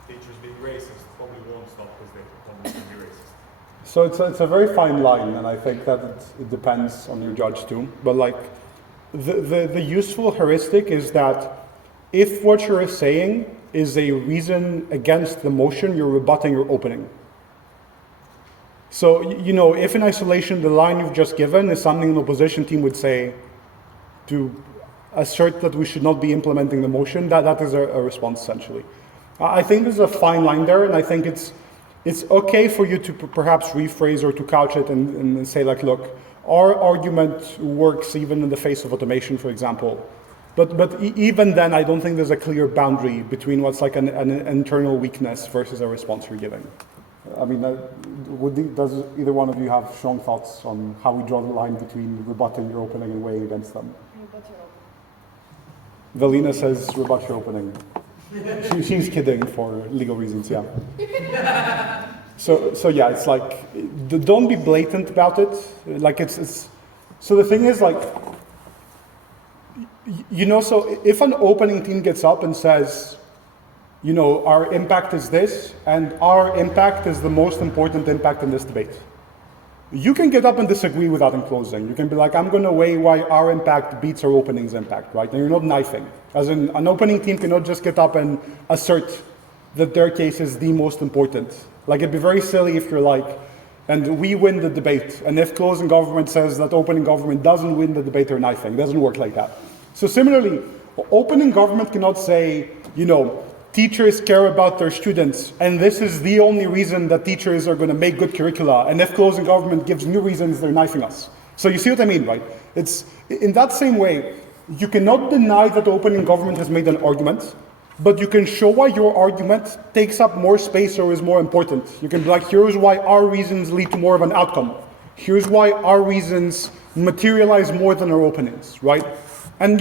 teachers being racist probably won't stop because they want them to be racist. So it's a very fine line, and I think that it depends on your judge too. But the useful heuristic is that if what you're saying is a reason against the motion, you're rebutting your opening. So, if in isolation the line you've just given is something the opposition team would say to assert that we should not be implementing the motion, that is a response essentially. I think there's a fine line there, and I think it's okay for you to perhaps rephrase or to couch it and say look, our argument works even in the face of automation, for example. But even then, I don't think there's a clear boundary between what's an internal weakness versus a response you're giving. I mean, does either one of you have strong thoughts on how we draw the line between rebutting your opening and weighing against them? Rebut your opening. Velina says rebut your opening. She's kidding for legal reasons, yeah. So yeah, it's don't be blatant about it. So the thing is so if an opening team gets up and says, our impact is this, and our impact is the most important impact in this debate. You can get up and disagree without enclosing. You can be I'm going to weigh why our impact beats our opening's impact, right? And you're not knifing. As in, an opening team cannot just get up and assert that their case is the most important. It'd be very silly if you're and we win the debate. And if closing government says that opening government doesn't win the debate, they're knifing. It doesn't work like that. So similarly, opening government cannot say, teachers care about their students, and this is the only reason that teachers are going to make good curricula. And if closing government gives new reasons, they're knifing us. So you see what I mean, right? It's in that same way, you cannot deny that opening government has made an argument, but you can show why your argument takes up more space or is more important. You can be like, here's why our reasons lead to more of an outcome. Here's why our reasons materialize more than our openings, right? And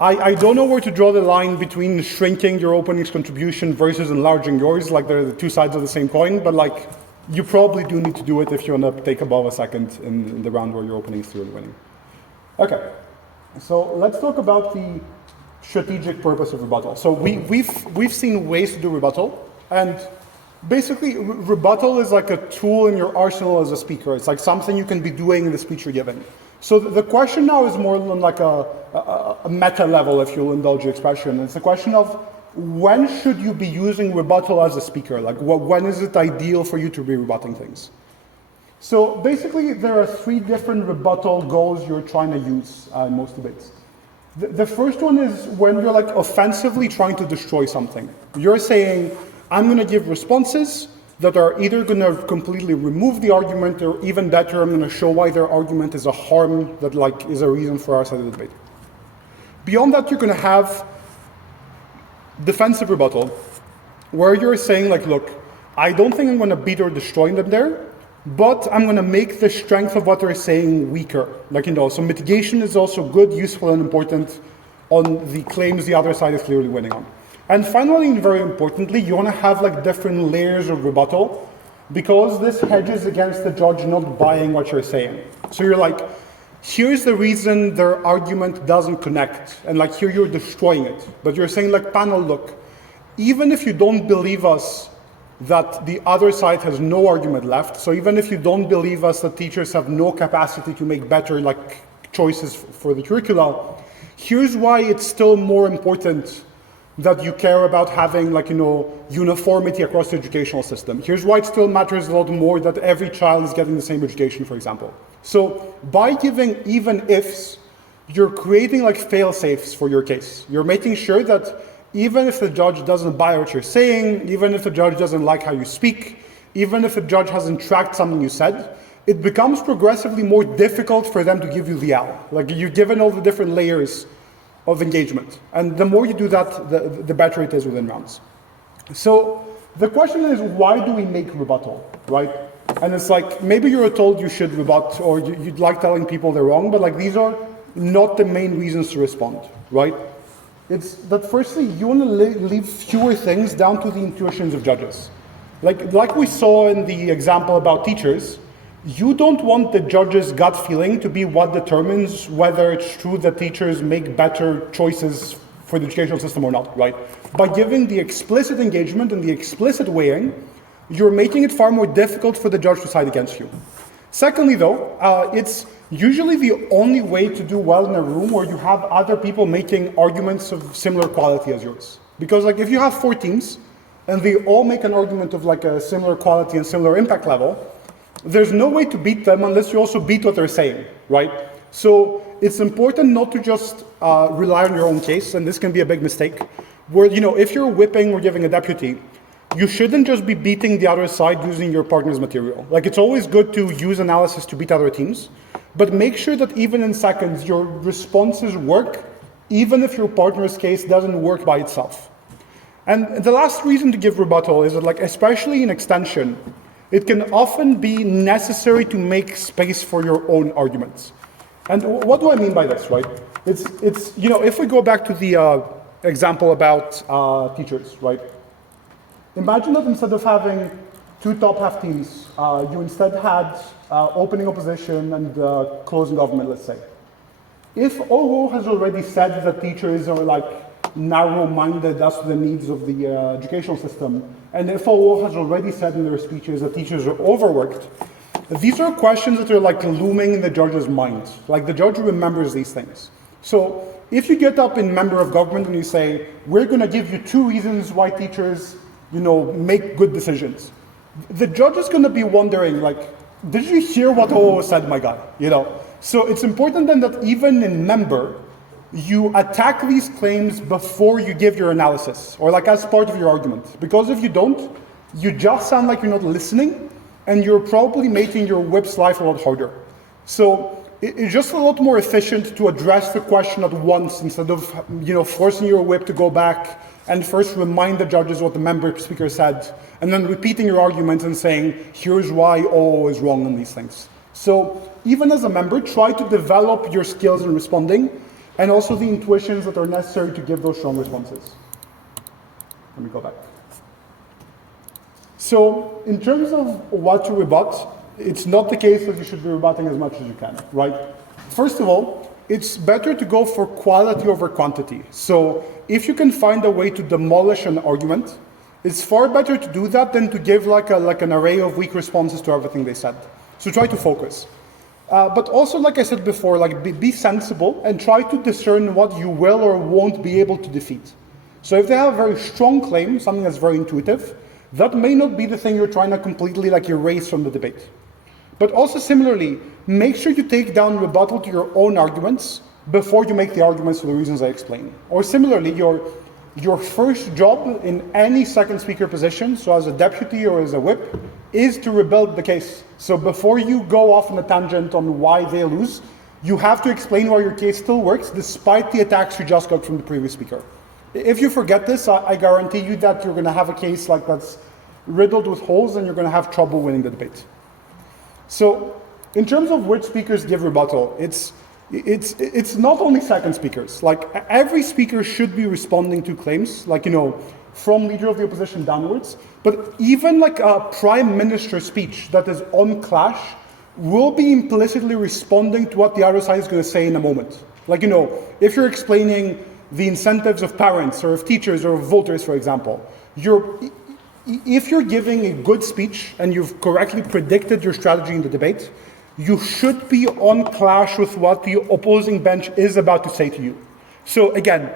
I don't know where to draw the line between shrinking your openings contribution versus enlarging yours, like they're the two sides of the same coin, but like, you probably do need to do it if you want to take above a second in the round where your openings through and winning. Okay, so let's talk about the strategic purpose of rebuttal. So we've seen ways to do rebuttal, and basically rebuttal is like a tool in your arsenal as a speaker. It's like something you can be doing in the speech you're giving. So the question now is more on like a meta level, if you'll indulge the expression. It's a question of when should you be using rebuttal as a speaker? Like when is it ideal for you to be rebutting things? So basically there are three different rebuttal goals you're trying to use in most debates. The first one is when you're like offensively trying to destroy something. You're saying, I'm going to give responses that are either going to completely remove the argument, or even better, I'm going to show why their argument is a harm that like is a reason for our side of the debate. Beyond that, you're going to have defensive rebuttal, where you're saying like, look, I don't think I'm going to beat or destroy them there, but I'm going to make the strength of what they're saying weaker. Like, so mitigation is also good, useful, and important on the claims the other side is clearly winning on. And finally, and very importantly, you want to have like different layers of rebuttal, because this hedges against the judge not buying what you're saying. So you're like, here's the reason their argument doesn't connect, and like here you're destroying it. But you're saying like, panel, look, even if you don't believe us that the other side has no argument left, so even if you don't believe us that teachers have no capacity to make better like choices for the curricula, here's why it's still more important that you care about having like, uniformity across the educational system. Here's why it still matters a lot more that every child is getting the same education, for example. So by giving even ifs, you're creating like fail-safes for your case. You're making sure that even if the judge doesn't buy what you're saying, even if the judge doesn't like how you speak, even if the judge hasn't tracked something you said, it becomes progressively more difficult for them to give you the L. Like you're given all the different layers of engagement. And the more you do that, the better it is within rounds. So the question is, why do we make rebuttal, right? And it's like, maybe you're told you should rebut, or you'd like telling people they're wrong, but like these are not the main reasons to respond, right? It's that firstly, you want to leave fewer things down to the intuitions of judges. Like we saw in the example about teachers, you don't want the judge's gut feeling to be what determines whether it's true that teachers make better choices for the educational system or not, right? By giving the explicit engagement and the explicit weighing, you're making it far more difficult for the judge to side against you. Secondly, though, it's usually the only way to do well in a room where you have other people making arguments of similar quality as yours. Because like if you have 4 teams and they all make an argument of like a similar quality and similar impact level, there's no way to beat them unless you also beat what they're saying, right? So it's important not to just rely on your own case, and this can be a big mistake, where, if you're whipping or giving a deputy, you shouldn't just be beating the other side using your partner's material. Like it's always good to use analysis to beat other teams, but make sure that even in seconds, your responses work, even if your partner's case doesn't work by itself. And the last reason to give rebuttal is that, like, especially in extension, it can often be necessary to make space for your own arguments. And what do I mean by this, right? It's if we go back to the example about teachers, right? Imagine that instead of having 2 top half teams, you instead had opening opposition and closing government, let's say. If OO has already said that teachers are like narrow-minded as to the needs of the educational system, and if OO has already said in their speeches that teachers are overworked, these are questions that are like looming in the judge's mind. Like the judge remembers these things. So if you get up in member of government and you say, we're going to give you 2 reasons why teachers, make good decisions, the judge is going to be wondering, like, did you hear what O said, my guy? You know, so it's important then that even in member, you attack these claims before you give your analysis, or like as part of your argument. Because if you don't, you just sound like you're not listening, and you're probably making your whip's life a lot harder. So it's just a lot more efficient to address the question at once instead of, you know, forcing your whip to go back and first remind the judges what the member speaker said, and then repeating your arguments and saying, here's why O is wrong on these things. So even as a member, try to develop your skills in responding, and also the intuitions that are necessary to give those strong responses. Let me go back. So in terms of what to rebut, it's not the case that you should be rebutting as much as you can, right? First of all, it's better to go for quality over quantity. So if you can find a way to demolish an argument, it's far better to do that than to give like an array of weak responses to everything they said. So try to focus. But also, like I said before, like be sensible and try to discern what you will or won't be able to defeat. So if they have a very strong claim, something that's very intuitive, that may not be the thing you're trying to completely like erase from the debate. But also similarly, make sure you take down rebuttal to your own arguments before you make the arguments for the reasons I explain. Or similarly, your first job in any second speaker position, so as a deputy or as a whip, is to rebuild the case. So before you go off on a tangent on why they lose, you have to explain why your case still works despite the attacks you just got from the previous speaker. If you forget this, I guarantee you that you're going to have a case like that's riddled with holes and you're going to have trouble winning the debate. So in terms of which speakers give rebuttal, it's not only second speakers. Like every speaker should be responding to claims, like, you know, from leader of the opposition downwards, but even like a prime minister speech that is on clash will be implicitly responding to what the other side is going to say in a moment. Like, you know, if you're explaining the incentives of parents or of teachers or of voters, for example, if you're giving a good speech and you've correctly predicted your strategy in the debate, you should be on clash with what the opposing bench is about to say to you. So again,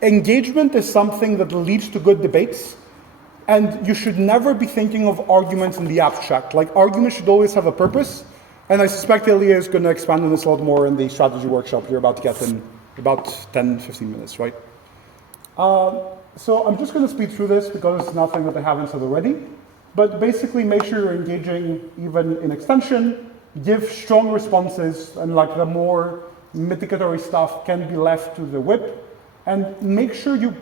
engagement is something that leads to good debates, and you should never be thinking of arguments in the abstract. Like arguments should always have a purpose, and I suspect Elia is going to expand on this a lot more in the strategy workshop you're about to get in about 10-15 minutes, right? So I'm just going to speed through this because it's nothing that I haven't said already. But basically make sure you're engaging even in extension, give strong responses, and like the more mitigatory stuff can be left to the whip, and make sure you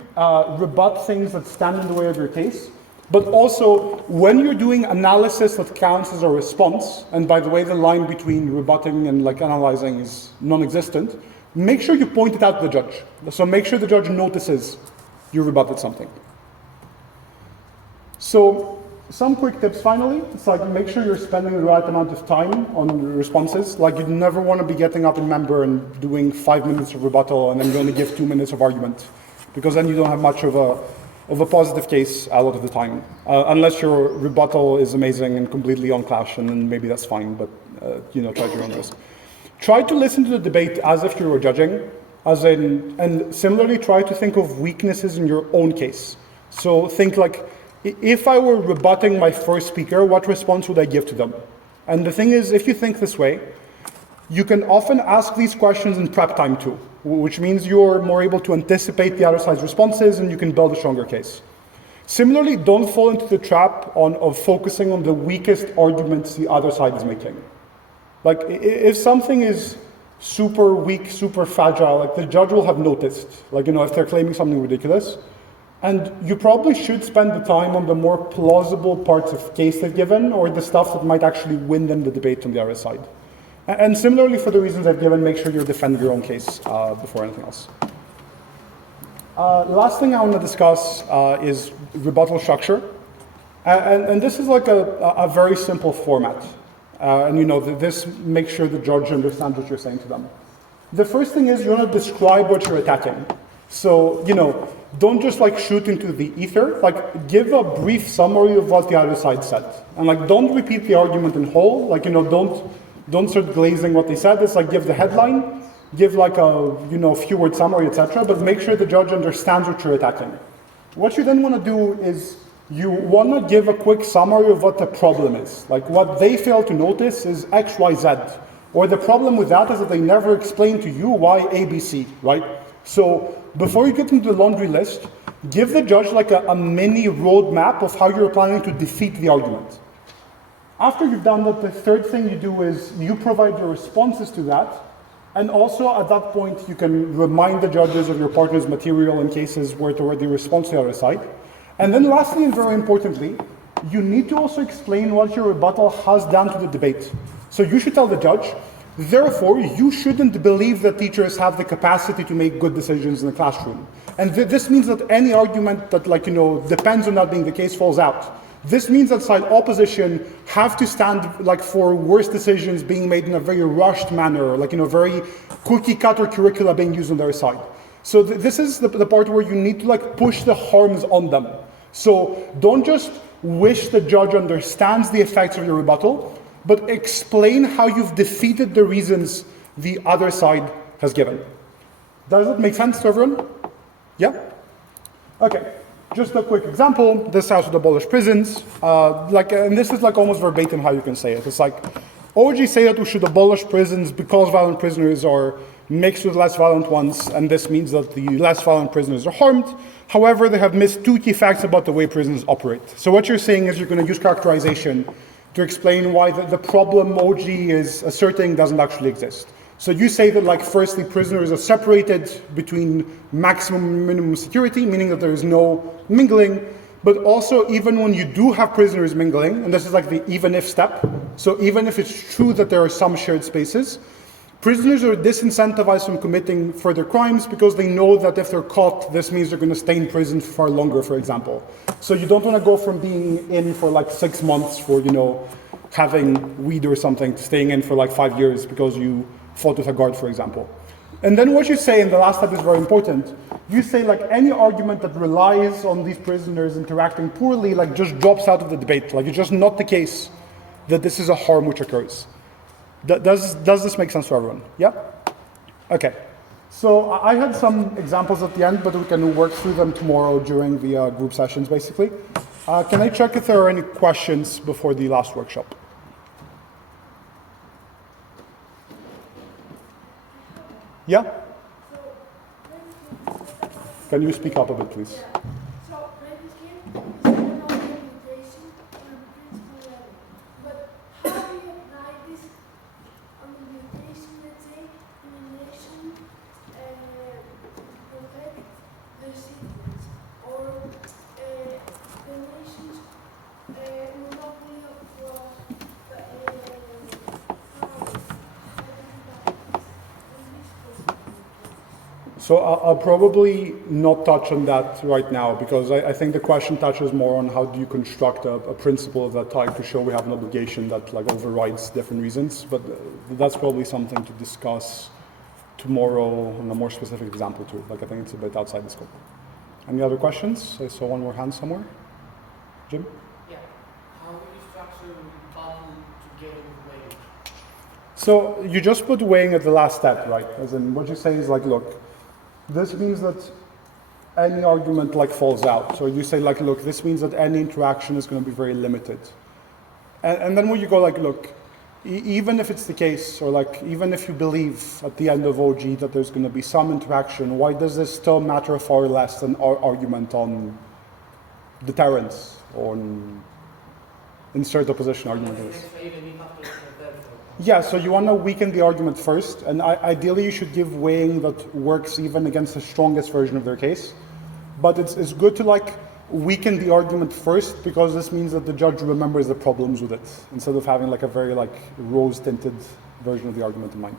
rebut things that stand in the way of your case. But also, when you're doing analysis that counts as a response, and by the way, the line between rebutting and like analyzing is non-existent, make sure you point it out to the judge. So make sure the judge notices you rebutted something. So some quick tips finally. It's like make sure you're spending the right amount of time on responses. Like you never want to be getting up in member and doing 5 minutes of rebuttal and then you only give 2 minutes of argument, because then you don't have much of a positive case a lot of the time. Unless your rebuttal is amazing and completely on clash, and then maybe that's fine, but you know, try at your own risk. Try to listen to the debate as if you were judging, and similarly try to think of weaknesses in your own case. So think like, if I were rebutting my first speaker, what response would I give to them? And the thing is, if you think this way, you can often ask these questions in prep time too, which means you're more able to anticipate the other side's responses and you can build a stronger case. Similarly, don't fall into the trap of focusing on the weakest arguments the other side is making. Like, if something is super weak, super fragile, like the judge will have noticed, like, you know, if they're claiming something ridiculous. And you probably should spend the time on the more plausible parts of case they've given, or the stuff that might actually win them the debate on the other side. And similarly, for the reasons I've given, make sure you defend your own case before anything else. Last thing I want to discuss is rebuttal structure. And this is like a very simple format. And you know, this makes sure the judge understands what you're saying to them. The first thing is you want to describe what you're attacking. So, you know, don't just like shoot into the ether, like give a brief summary of what the other side said. And like don't repeat the argument in whole, like, you know, don't start glazing what they said. It's like give the headline, give like a, you know, few word summary, etc. But make sure the judge understands what you're attacking. What you then want to do is you want to give a quick summary of what the problem is. Like what they fail to notice is X, Y, Z. Or the problem with that is that they never explain to you why ABC, right? So before you get into the laundry list, give the judge like a mini roadmap of how you're planning to defeat the argument. After you've done that, the third thing you do is you provide your responses to that. And also at that point, you can remind the judges of your partner's material in cases where it already responds to the other side. And then lastly, and very importantly, you need to also explain what your rebuttal has done to the debate. So you should tell the judge, therefore, you shouldn't believe that teachers have the capacity to make good decisions in the classroom. And this means that any argument that, depends on that being the case falls out. This means that side opposition have to stand for worse decisions being made in a very rushed manner, very cookie-cutter curricula being used on their side. So this is the part where you need to push the harms on them. So don't just wish the judge understands the effects of your rebuttal, but explain how you've defeated the reasons the other side has given. Does it make sense to everyone? Yeah? Okay. Just a quick example. This house would abolish prisons. And this is almost verbatim how you can say it. It's OG say that we should abolish prisons because violent prisoners are mixed with less violent ones, and this means that the less violent prisoners are harmed. However, they have missed two key facts about the way prisons operate. So what you're saying is you're going to use characterization to explain why the problem OG is asserting doesn't actually exist. So you say that firstly, prisoners are separated between maximum and minimum security, meaning that there is no mingling, but also even when you do have prisoners mingling, and this is the even if step, so even if it's true that there are some shared spaces, prisoners are disincentivized from committing further crimes because they know that if they're caught, this means they're going to stay in prison for far longer, for example. So you don't want to go from being in for 6 months for, having weed or something to staying in for 5 years because you fought with a guard, for example. And then what you say, and the last step is very important, you say any argument that relies on these prisoners interacting poorly, just drops out of the debate. It's just not the case that this is a harm which occurs. Does this make sense to everyone? Yeah? Okay. So I had some examples at the end, but we can work through them tomorrow during the group sessions, basically. Can I check if there are any questions before the last workshop? Yeah? Can you speak up a bit, please? So, maybe here is about limitation on a principle level. But how do you apply this on the limitation, let's say, in relation protect the citizens or the nation's monopoly of power? So I'll probably not touch on that right now because I think the question touches more on how do you construct a principle of that type to show we have an obligation that overrides different reasons. But that's probably something to discuss tomorrow on a more specific example too. I think it's a bit outside the scope. Any other questions? I saw one more hand somewhere. Jim? Yeah. How do you structure rebuttal together with weighing? So you just put weighing at the last step, right? As in what you say is look, this means that any argument falls out. So you say look, this means that any interaction is going to be very limited. And then when you go look, even if it's the case, or even if you believe at the end of OG that there's going to be some interaction, why does this still matter far less than our argument on deterrence or on insert opposition argument is? Yeah, so you want to weaken the argument first, and ideally you should give weighing that works even against the strongest version of their case. But it's good to weaken the argument first because this means that the judge remembers the problems with it instead of having a very rose-tinted version of the argument in mind.